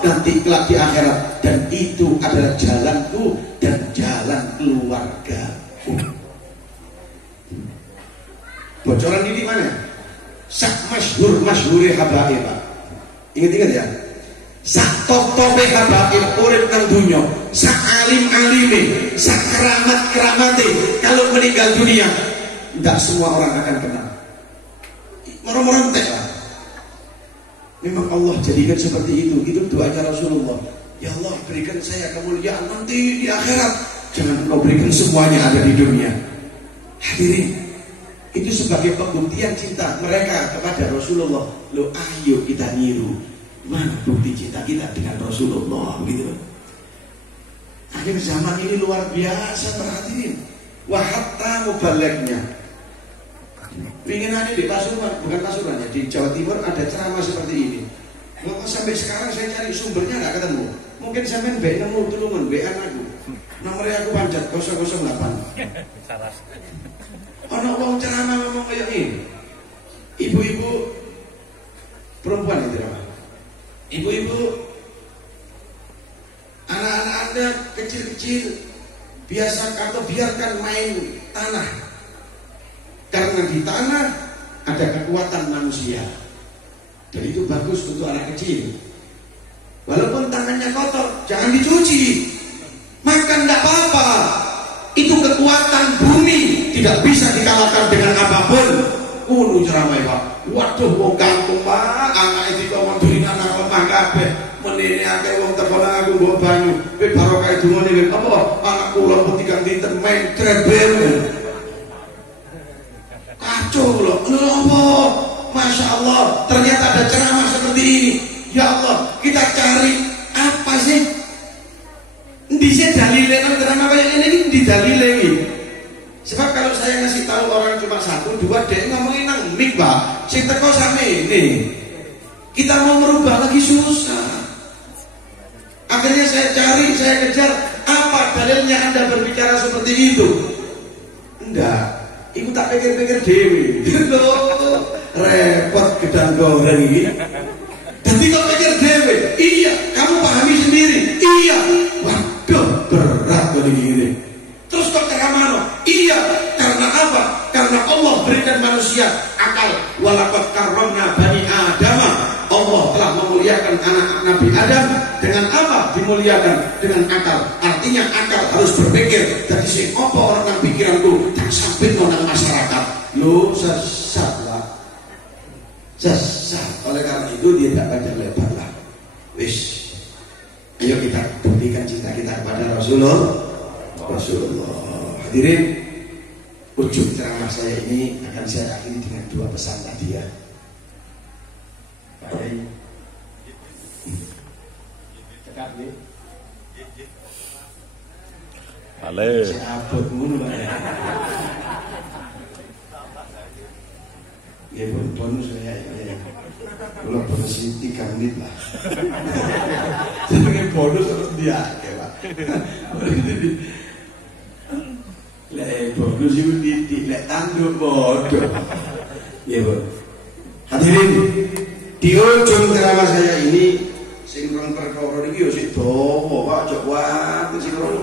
nanti kelak di akhirat, dan itu adalah jalanku dan jalan keluargaku. Bocoran ini mana? Sak masyhur habaib Pak. Ingat ya. Sak top-tope habaib urip nang dunya, sak alim-alime, sak keramat-keramate kalau meninggal dunia tidak semua orang akan kenal. Moro-moro entek lah. Memang Allah jadikan seperti itu. Itu doanya Rasulullah. Ya Allah, berikan saya kemuliaan nanti di akhirat. Jangan Engkau berikan semuanya ada di dunia. Hadirin, itu sebagai pembuktian cinta mereka kepada Rasulullah. Lo ayo kita niru. Mana bukti cinta kita dengan Rasulullah gitu. Akhir zaman ini luar biasa perhatian. Wah hatta mubaliknya. Pinginannya di Pasuruan, bukan Pasuruan ya, di Jawa Timur ada ceramah seperti ini. Sampai sekarang saya cari sumbernya nggak ketemu. Mungkin sampai nemu tulungan WA aku. Nomornya aku panjat 008. Ono wong ceramah ngomong kayak ini. Ibu-ibu perempuan itu ceramah. Ibu-ibu, anak-anak Anda kecil-kecil biasa atau biarkan main tanah. Karena di tanah ada kekuatan manusia. Dan itu bagus untuk anak kecil. Walaupun tangannya kotor, jangan dicuci. Makan tidak apa-apa. Itu kekuatan bumi, tidak bisa dikalahkan dengan apapun. Kuno ceramah Pak. Waduh, wong kampung Pak, anak itu ngomong dulingan anak lemah kabeh. Menene akeh wong tekono aku mbok banyu. Kowe barokah dungane kowe apa? Anak kula putikan dinten main trebel. Kacau loh. Apa? Masya Allah, ternyata ada ceramah seperti ini. Ya Allah, kita cari apa sih? Bisa dalilnya ceramah kayak ini didalilin. Sebab kalau saya ngasih tahu orang cuma 1, 2, dia ngomongin nang mik Pak. Sing teko same ini. Kita mau merubah lagi susah. Akhirnya saya cari, saya kejar. Apa dalilnya Anda berbicara seperti itu? Enggak. Iku tak pikir-pikir dewi. Repot gedang goreng ini. Jadi kok pikir dewi. Iya, kamu pahami sendiri. Iya. Waduh, berat kali gini. Terus kok ceramah? Iya, karena apa? Karena Allah berikan manusia akal. Walaqad karramna bani Adam. Allah telah memuliakan anak Nabi Adam dengan apa? Dimuliakan dengan akal. Artinya akal harus berpikir. Jadi sing apa orang nang pikiranku tak sampai nang masyarakat. Lo sesat lah. Sesat. Oleh karena itu dia tidak panjang lebar lah. Wis. Ayo kita buktikan cinta kita kepada Rasulullah. Hadirin, ujung ceramah saya ini akan saya akhiri dengan 2 pesan tadi ya. Baik. Cekap nih. Halo. Siaput ngono Pak. Ya bonus saya ya. Kalau bonus 3 menit lah. Sebagai bonus harus dia ya Pak. Lek bonus itu titik, lek tanduk bodoh. Ya Bu. Hadirin, di ujung ceramah saya ini sing rong perkara iki yo sik dawa Pak, jok wae sing rong.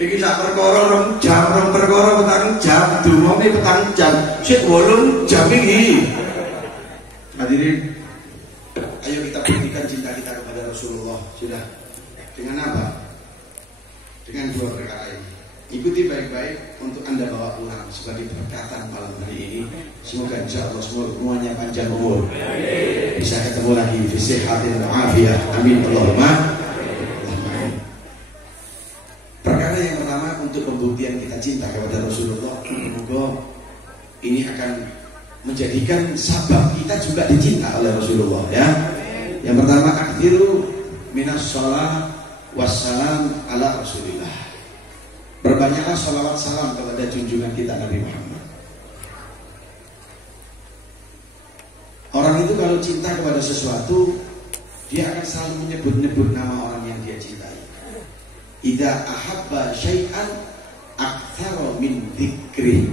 Iki sak perkara rong perkara petang jam, dumone petang jam. Sik 8 jam iki. Hadirin, ayo kita buktikan cinta kita kepada Rasulullah. Sudah. Dengan apa? Dengan 2 perkara ini. Ikuti baik-baik untuk Anda bawa pulang sebagai berkatan malam hari ini. Semoga insya Allah semuanya panjang umur. Bisa ketemu lagi fi sihatin wa afiyah. Amin Allahumma. Perkara yang pertama untuk pembuktian kita cinta kepada Rasulullah. Semoga ini akan menjadikan sabab kita juga dicinta oleh Rasulullah ya. Yang pertama, akthiru minas shalah wassalam ala Rasulillah. Berbanyaklah salawat salam kepada junjungan kita Nabi Muhammad. Orang itu kalau cinta kepada sesuatu, dia akan selalu menyebut-nyebut nama orang yang dia cintai. Idza ahabba syai'an aktsara min dzikri.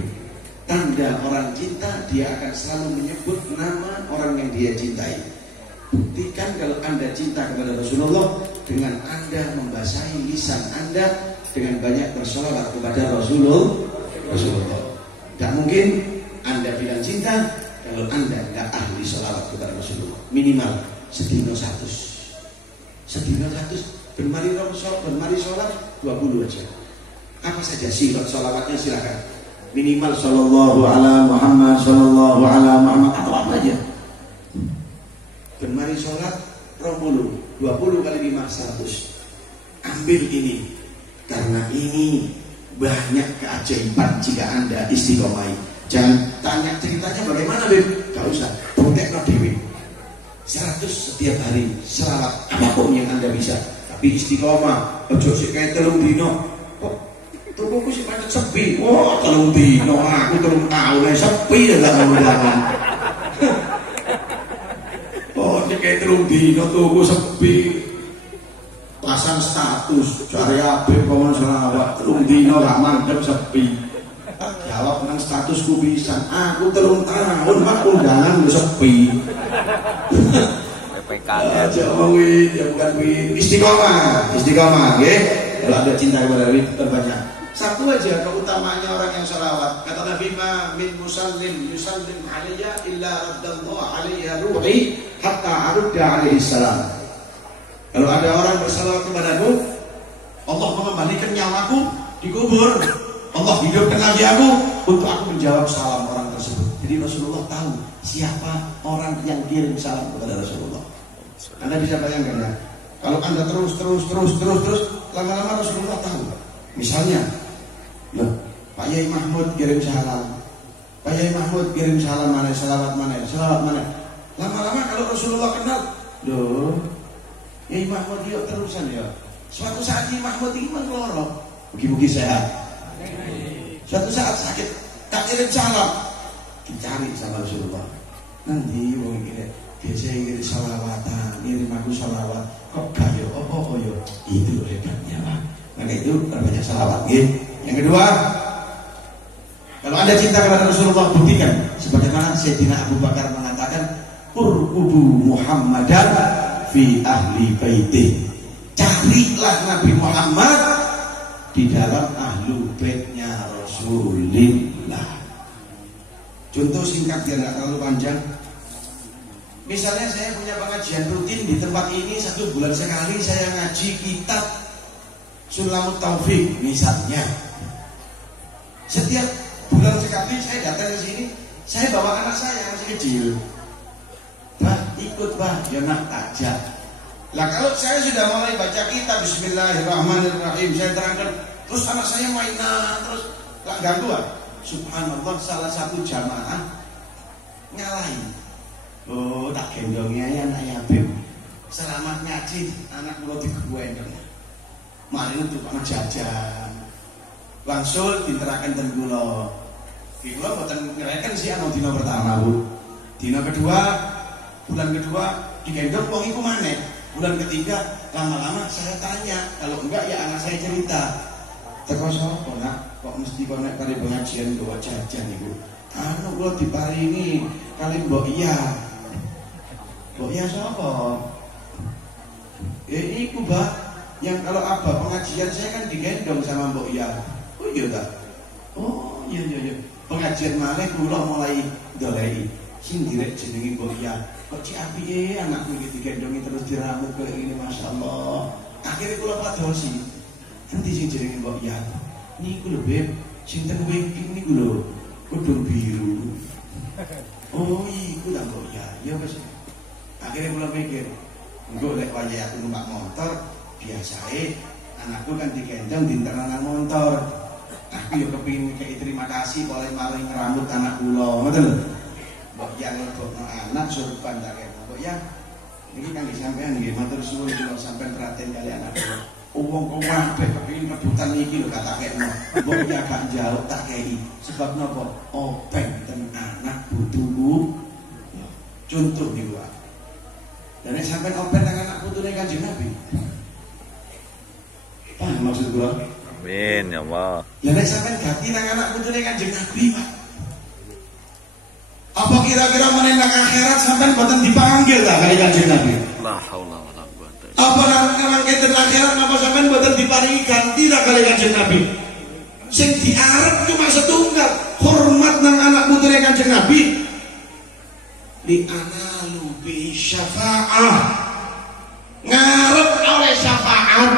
Tanda orang cinta, dia akan selalu menyebut nama orang yang dia cintai. Buktikan kalau Anda cinta kepada Rasulullah dengan Anda membasahi lisan Anda dengan banyak bersolawat kepada Rasulullah. Tidak mungkin Anda bilang cinta kalau Anda tidak ahli solawat kepada Rasulullah. Minimal sedino 100. Sedino 100. Bermari sholat 20 aja. Apa saja sifat solawatnya silakan. Minimal sallallahu ala Muhammad, sallallahu ala Muhammad, atau apa aja. Bermari sholat 20 kali 5 100. Ambil ini. Karena ini banyak keajaiban jika Anda istiqomah. Jangan tanya ceritanya bagaimana, Beb. Gak usah. Buktikan dewi. 100 setiap hari selawat apapun yang Anda bisa. Tapi istiqomah. Ojo sik kae 3 dino. Kok tubuhku sih pancet sepi. Wah, 3 dino. Aku 3 tahun sepi ya gak ngomong. Oh, sik kae 3 dino tubuhku sepi. pasang status cari Habib komen selawat telung dino gak mantep sepi. Jawab nang statusku pisan, aku 3 tahun mak undangan wis sepi. PPKN aja omongi ya bukan istiqomah nggih. Kalau ada cinta kepada Nabi terbanyak. Satu aja keutamaannya orang yang salawat. Kata Nabi, ma min musallim yusallim alayya illa raddallahu alayya ruhi hatta arudda alaihi salam. Kalau ada orang bersalawat kepadamu, Allah mengembalikan nyawaku di kubur. Allah hidupkan lagi aku untuk aku menjawab salam orang tersebut. Jadi Rasulullah tahu siapa orang yang kirim salam kepada Rasulullah. Anda bisa bayangkan ya. Kalau Anda terus lama-lama Rasulullah tahu. Misalnya, loh, Pak Yai Mahmud kirim salam. Pak Yai Mahmud kirim salam mana, salawat mana. Lama-lama kalau Rasulullah kenal, loh, Yai Mahmud yuk terusan ya. Suatu saat Yai Mahmud ini mengelorok, mugi-mugi sehat. Suatu saat sakit, tak kirim salam, dicari sama Rasulullah. Nanti wong iki biasa ngirim salawatan, ngirim aku salawat, kok gak yo, oh yo, itu hebatnya Pak. Maka itu terbanyak salawat. Yang kedua, kalau Anda cinta kepada Rasulullah, buktikan sebagaimana Sayyidina Abu Bakar mengatakan, urqubu Muhammadan fi ahli baiti. Carilah Nabi Muhammad di dalam ahlu baitnya Rasulullah. Contoh singkat biar nggak terlalu panjang. Misalnya saya punya pengajian rutin di tempat ini 1 bulan sekali saya ngaji kitab Sulamut Taufik misalnya. Setiap bulan sekali saya datang ke sini, saya bawa anak saya yang masih kecil. Bah, ikut bah, ya nak tajak. Lah kalau saya sudah mulai baca kitab Bismillahirrahmanirrahim, saya terangkan, terus anak saya mainan, terus gak ganggu ah. Subhanallah, salah satu jamaah ngalahin. Oh, tak gendongnya ya anaknya Habib. Selamat ngaji, anak kula digewendeng. Mari untuk anak jajan. Langsung diterakan ten kula. Ki kula boten ngereken sih ana dina pertama, Bu. Dina kedua, bulan kedua digendong wong iku maneh. Bulan ketiga lama-lama saya tanya, kalau enggak ya anak saya cerita. Teko sapa nak? Kok mesti kok nek kali pengajian bawa jajan iku? Anu kula diparingi kali Mbok Iya. Mbok Iya sapa? Iku, Mbak. Yang kalau apa pengajian saya kan digendong sama Mbok Iya. Oh iya tak? Oh iya. Pengajian malih kula mulai dolei. Sing direk jenenge Mbok Iya. Kok cik apike anakku iki digendongi terus diramut kayak gini, masyaallah. Akhirnya kula padosi. Nanti sing jenenge Mbok Iya. Niku lho Beb, sing ten wingking niku lho, kudung biru. Oh iku ta Mbok Iya. Ya wis. Akhirnya kula mikir, engko lek wayahe aku numpak motor, biasae anakku kan digendong dintenan motor. Aku yo kepengin kei terima kasih oleh maling ngeramut anak kula, ngoten lho. Mbok Iya nglebokno anak surban tak kene. Mbok Iya niki kangge sampean nggih matur suwun kula sampean perhatian kali anak kula. Wong kabeh kepengin rebutan iki lho kata kene. Mbok Iya gak njaluk tak kei. Sebab napa? Openg ten anak putuku. Contoh niku. Dan nek sampean openg nang anak putune Kanjeng Nabi. Paham maksud kula? Amin ya Allah. Ya nek sampean ganti nang anak putune Kanjeng Nabi, Pak. Apa kira-kira meneng akhirat sampean boten dipanggil ta kali Kanjeng Nabi? La haula wala quwata. Apa nang keten akhirat napa sampean boten diparingi ganti ta kali Kanjeng Nabi? Sing diarep cuma setunggal, hormat nang anak putune Kanjeng Nabi. Li analu bi syafaah. Ngarep oleh syafaat.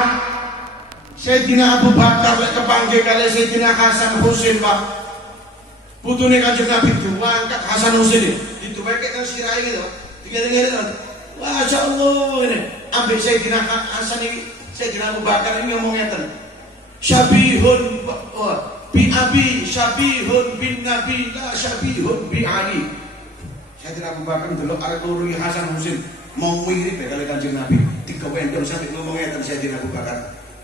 Sayyidina Abu Bakar lek kepanggih kali Sayyidina Hasan Husain, Pak. Putune Kanjeng Nabi diangkat Hasan Husain dituweke nang sirahe gitu. Dikene-kene to. Masyaallah ini. Ambek Sayyidina Hasan iki, Sayyidina Abu Bakar ini ngomong ngeten. Syabihun bi abi, syabihun bin Nabi, la syabihun bi Ali. Sayyidina Abu Bakar delok arek loro Hasan Husain mau mirip kali Kanjeng Nabi. Dikewendong sampe ngomong ngeten Sayyidina Abu Bakar.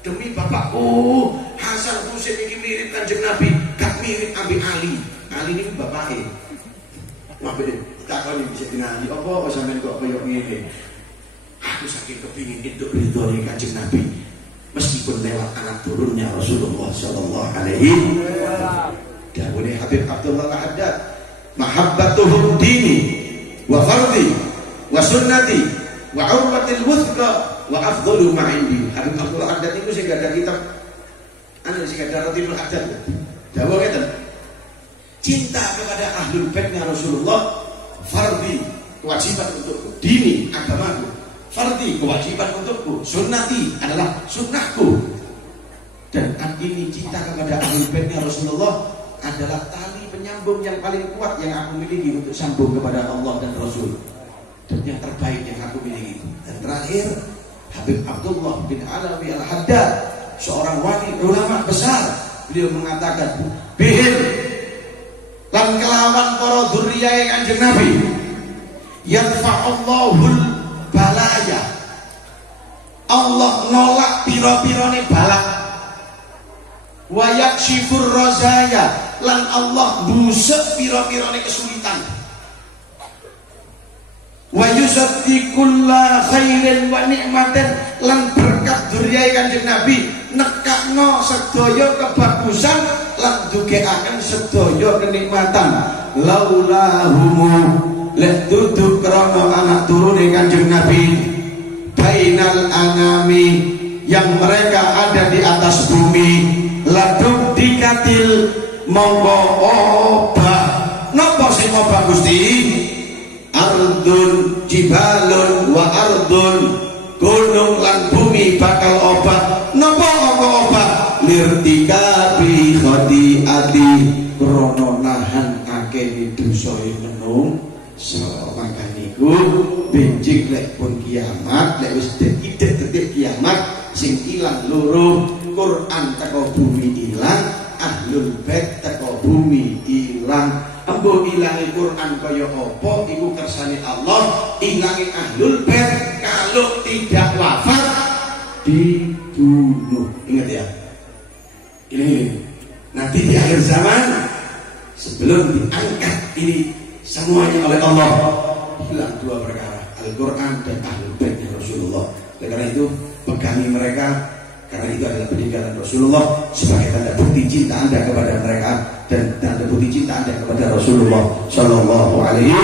Demi bapakku, Hasan Husain ini mirip Kanjeng Nabi, gak mirip Abi Ali. Ali ini bapaknya. Ngapain? Tak kali bisa dinali. Apa sampean kok koyo ngene? Aku Aku saking kepingin itu ridho Kanjeng Nabi, meskipun lewat anak turunnya Rasulullah Sallallahu Alaihi Wasallam. Dawuh Habib Abdullah Al-Haddad, mahabbatuhum dini wa fardi wa sunnati wa urwatil wuthqa wa afdalu ma'indi. Habib Abdullah Al-Haddad itu sing ada kitab sing ada Ratibul Haddad. Dawuh ngeten, cinta kepada ahlul baitnya Rasulullah fardi, kewajiban untukku, dini agamaku, fardi kewajiban untukku, sunnati adalah sunnahku. Dan ini cinta kepada ahlul baitnya Rasulullah adalah tali penyambung yang paling kuat yang aku miliki untuk sambung kepada Allah dan Rasul, dan yang terbaik yang aku miliki. Dan terakhir, Habib Abdullah bin Alawi Al-Haddad, seorang wali ulama besar, beliau mengatakan, bihim lan kelawan para dzurriyyah Kanjeng Nabi yarfa'ullahul balaya, Allah nolak pira-pirane balak, wa yakshifur razaya, lan Allah busek pira-pirane kesulitan, wa yusaddiqulla khairin wa ni'matin, lan berkat dzurriyyah Kanjeng Nabi nekakno sedaya kebagusan lan dugekaken sedaya kenikmatan. Laulahumu lek dudu krana anak turune Kanjeng Nabi, bainal anami, yang mereka ada di atas bumi, laduk dikatil monggo obah. Napa sing obah Gusti? Ardun jibalun wa ardun, gunung lan bumi bakal obah. Napa kok obah? Lirtikabi khati'ati, krana nahan akeh dosa menung. Maka niku benjing lek pun kiamat, lek wis detik kiamat, sing ilang loro, Quran teko bumi ilang, ahlul bait teko bumi ilang. Embo ilangi Quran kaya apa iku kersane Allah, ilangi ahlul bait kalau tidak wafat dibunuh. Ingat ya, ini nanti di akhir zaman sebelum diangkat ini semuanya oleh Allah, hilang dua perkara, Al-Quran dan ahlul bait Rasulullah. Karena itu pegangi mereka, karena itu adalah peninggalan Rasulullah sebagai tanda bukti cinta Anda kepada mereka dan tanda bukti cinta Anda kepada Rasulullah Sallallahu Alaihi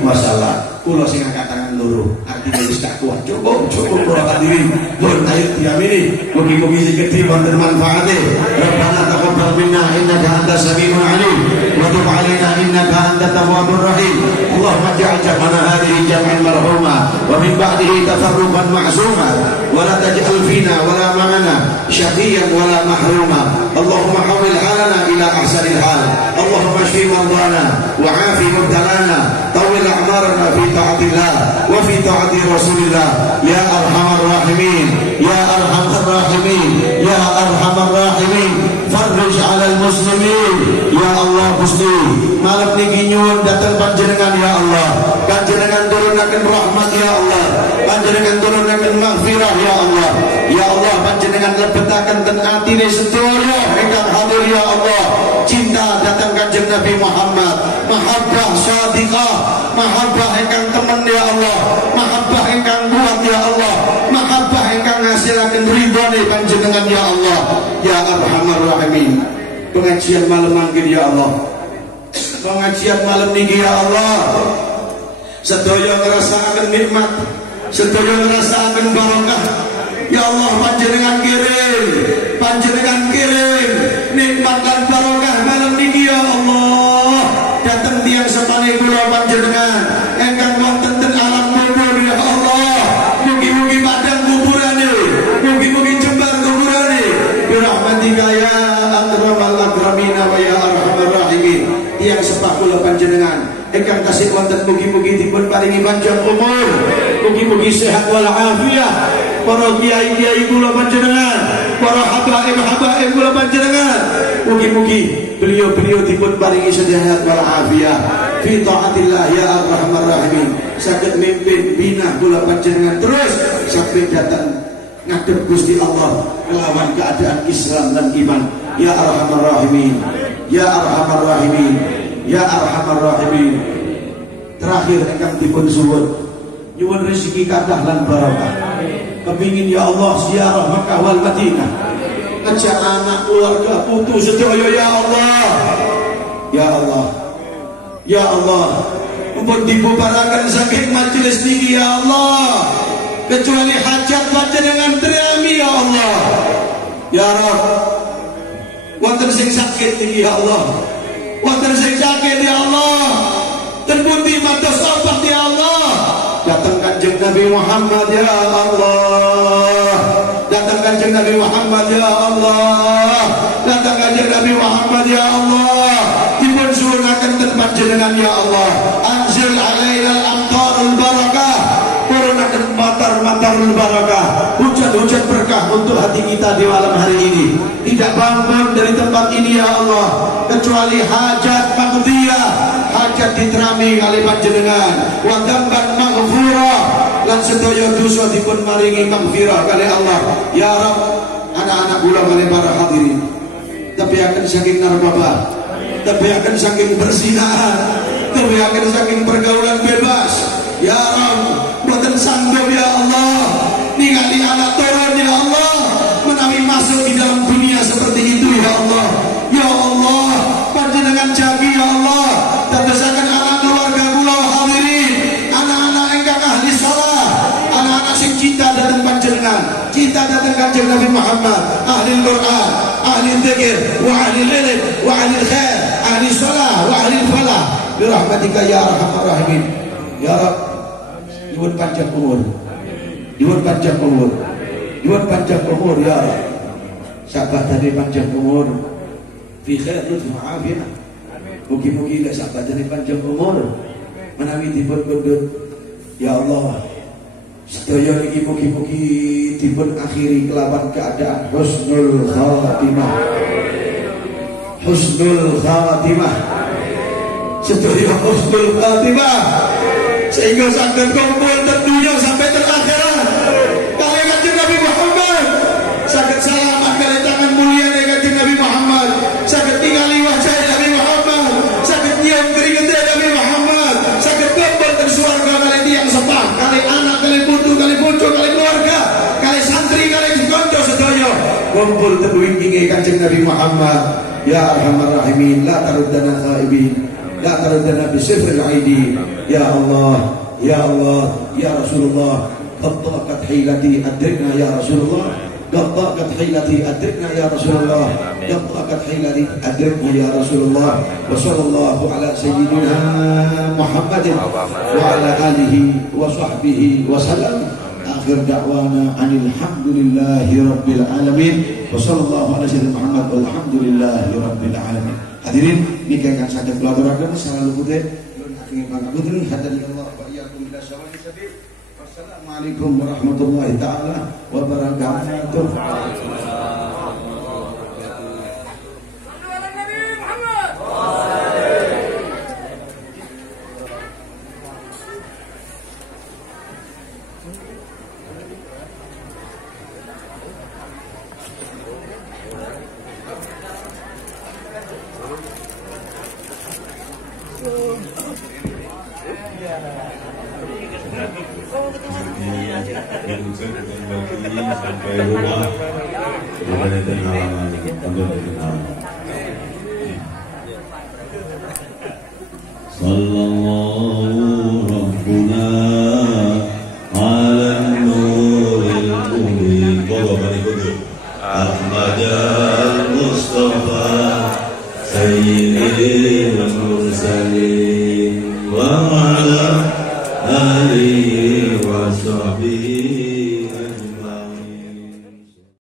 Wasallam. Kulo sing angkat tangan loro, artinya wis gak kuat. Cukup kulo hadirin. Mun ayo diamini, mugi-mugi sing gedhe wonten manfaate. Rabbana taqabbal minna innaka antas samiul alim wa tub 'alaina innaka antat tawwabur rahim. Allahumma ij'al jam'ana hadhihi jam'an marhuma wa min ba'dihi tafarruqan ma'suma wa la taj'al fina wa la ma'ana syaqiyan wa la mahruma. Allahumma hawwil halana ila ahsanil hal. Allahumma shfi mardana wa 'afi mubtalana, tawil a'marana fi ta'atillah wa fi ta'ati Rasulillah ya arhamar rahimin, ya arhamar rahimin, ya arhamar rahimin. Farrij 'alal muslimin ya Allah. Gusti malam niki nyuwun dateng panjenengan ya Allah, panjenengan turunaken rahmat ya Allah, panjenengan turunaken maghfirah ya Allah. Ya Allah, panjenengan lebetaken ten atine sedaya ingkang hadir ya Allah, cinta datang Kanjeng Nabi Muhammad, mahabbah shadiqah, mahabbah ingkang temen ya Allah, mahabbah ingkang kuat ya Allah, mahabbah ingkang ngasilaken ridhone panjenengan ya Allah, ya arhamar rahimin. Pengajian malam mangkin ya Allah, pengajian malam niki ya Allah, sedaya ngrasakaken nikmat, sedaya ngrasakaken barokah ya Allah. Panjenengan kirim nikmat dan barokah malam niki ya Allah dateng tiyang sepane kula panjenengan ingkang wonten ten alam kubur ya Allah. Mugi-mugi padang kuburane, mugi-mugi jembar kuburane bi rahmatika ya akramal akramin wa ya arhamar rahimin. Tiyang sepah kula panjenengan ingkang tasih wonten mugi-mugi dipun paringi panjang umur, mugi-mugi sehat wal afiat. Para kiai-kiai kula panjenengan, para habaib kula panjenengan, mugi-mugi beliau-beliau dipun paringi sehat wal afiat fi taatillah ya arhamar rahimin. Saged mimpin bina kula panjenengan terus sampai datang ngadep Gusti Allah melawan keadaan Islam dan iman ya arhamar rahimin, ya arhamar rahimin, ya arhamar rahimin. Terakhir ingkang dipun suwun nyuwun rezeki kathah lan barokah. Kepingin ya Allah ziarah Makkah wal Madinah, ngajak anak keluarga putu sedaya ya Allah. Ya Allah, ya Allah, mumpun dibubaraken saking majelis niki ya Allah, kecuali hajat panjenengan terami ya Allah. Ya Rabb, wonten sing sakit niki ya Allah, wonten sing sakit ya Allah, terpundi matos obat ya Allah. Datang Kanjeng Nabi Muhammad ya Allah, datang Kanjeng Nabi Muhammad ya Allah, datang Kanjeng Nabi Muhammad ya Allah. Dipun suwunaken ten panjenengan ya Allah, anzil alaina al-amtarul barakah, turunaken matar-matarul barakah, hujan-hujan berkah untuk hati kita di malam hari ini. Tidak bangun dari tempat ini ya Allah, kecuali hajat maqdiyah, hajat diterami kali panjenengan, wa dzamban maghfurah, lan sedaya dosa dipun maringi maghfirah kali Allah. Ya Rabb, anak-anak kula kali para hadirin, tebiaken saking narkoba, tebiaken saking berzinahan, tebiaken saking pergaulan bebas. Ya Rabb, boten sanggup ya Allah ningali anak turun ya Allah menawi masuk di dalam dunia seperti itu ya Allah. Ya Allah, panjenengan jagi ya Allah, dadosaken anak keluarga kula hadirin, anak-anak ingkang ahli shalah, anak-anak sing cinta dhateng panjenengan, cinta dhateng Kanjeng Nabi Muhammad, ahli Quran, ahli dzikir, wa ahli ilm, wa ahli khair, ahli shalah, wa ahli falah, bi rahmatika ya arhamar rahimin. Ya Rabb, nyuwun panjang umur, nyuwun panjang umur, nyuwun panjang umur ya Rabb. Sahabat dari panjang umur, fi khair wa afiyah. Mugi-mugi lek sahabat dari panjang umur menawi dipun kundut ya Allah, sedaya iki mugi-mugi dipun akhiri kelawan keadaan husnul khatimah. Husnul khatimah. Sedaya husnul khatimah, sehingga saged kumpul tentunya sampai terakhirat kali Kanjeng Nabi Muhammad, saged salaman kali tangan mulia dari Kanjeng Nabi Muhammad, saged ningali wajah Nabi Muhammad, saged nyium keringet Nabi Muhammad, saged kumpul ten swarga kali tiyang sepah, kali anak, kali putu, kali bojo, kali keluarga, kali santri, kali kanca sedaya kumpul ten winginge Kanjeng Nabi Muhammad. Ya arhamar rahimin, la taruddana khaibin, la taruddana bisifril aidi. Ya Allah, ya Allah, ya Rasulullah, qatta'at hilati adrikna ya Rasulullah, qatta'at hilati adrikna ya Rasulullah, qatta'at hilati adrikna ya Rasulullah. Wa sallallahu ala sayyidina Muhammadin wa ala alihi wa sahbihi wa sallam. Akhir da'wana anil hamdulillahi rabbil alamin. Wa sallallahu ala sayyidina Muhammad walhamdulillahi rabbil alamin. Hadirin, niki akan saged kula-aturaken salah lupute Wassalamualaikum warahmatullahi ta'ala wabarakatuh. Sampai rumah bukan itu halaman untuk dikenal. Sallallahu Rabbuna ala nuril mubin. Bawa bani kudu Ahmad al-Mustafa Sayyidil Mursalin wa ala alihi wa sahbihi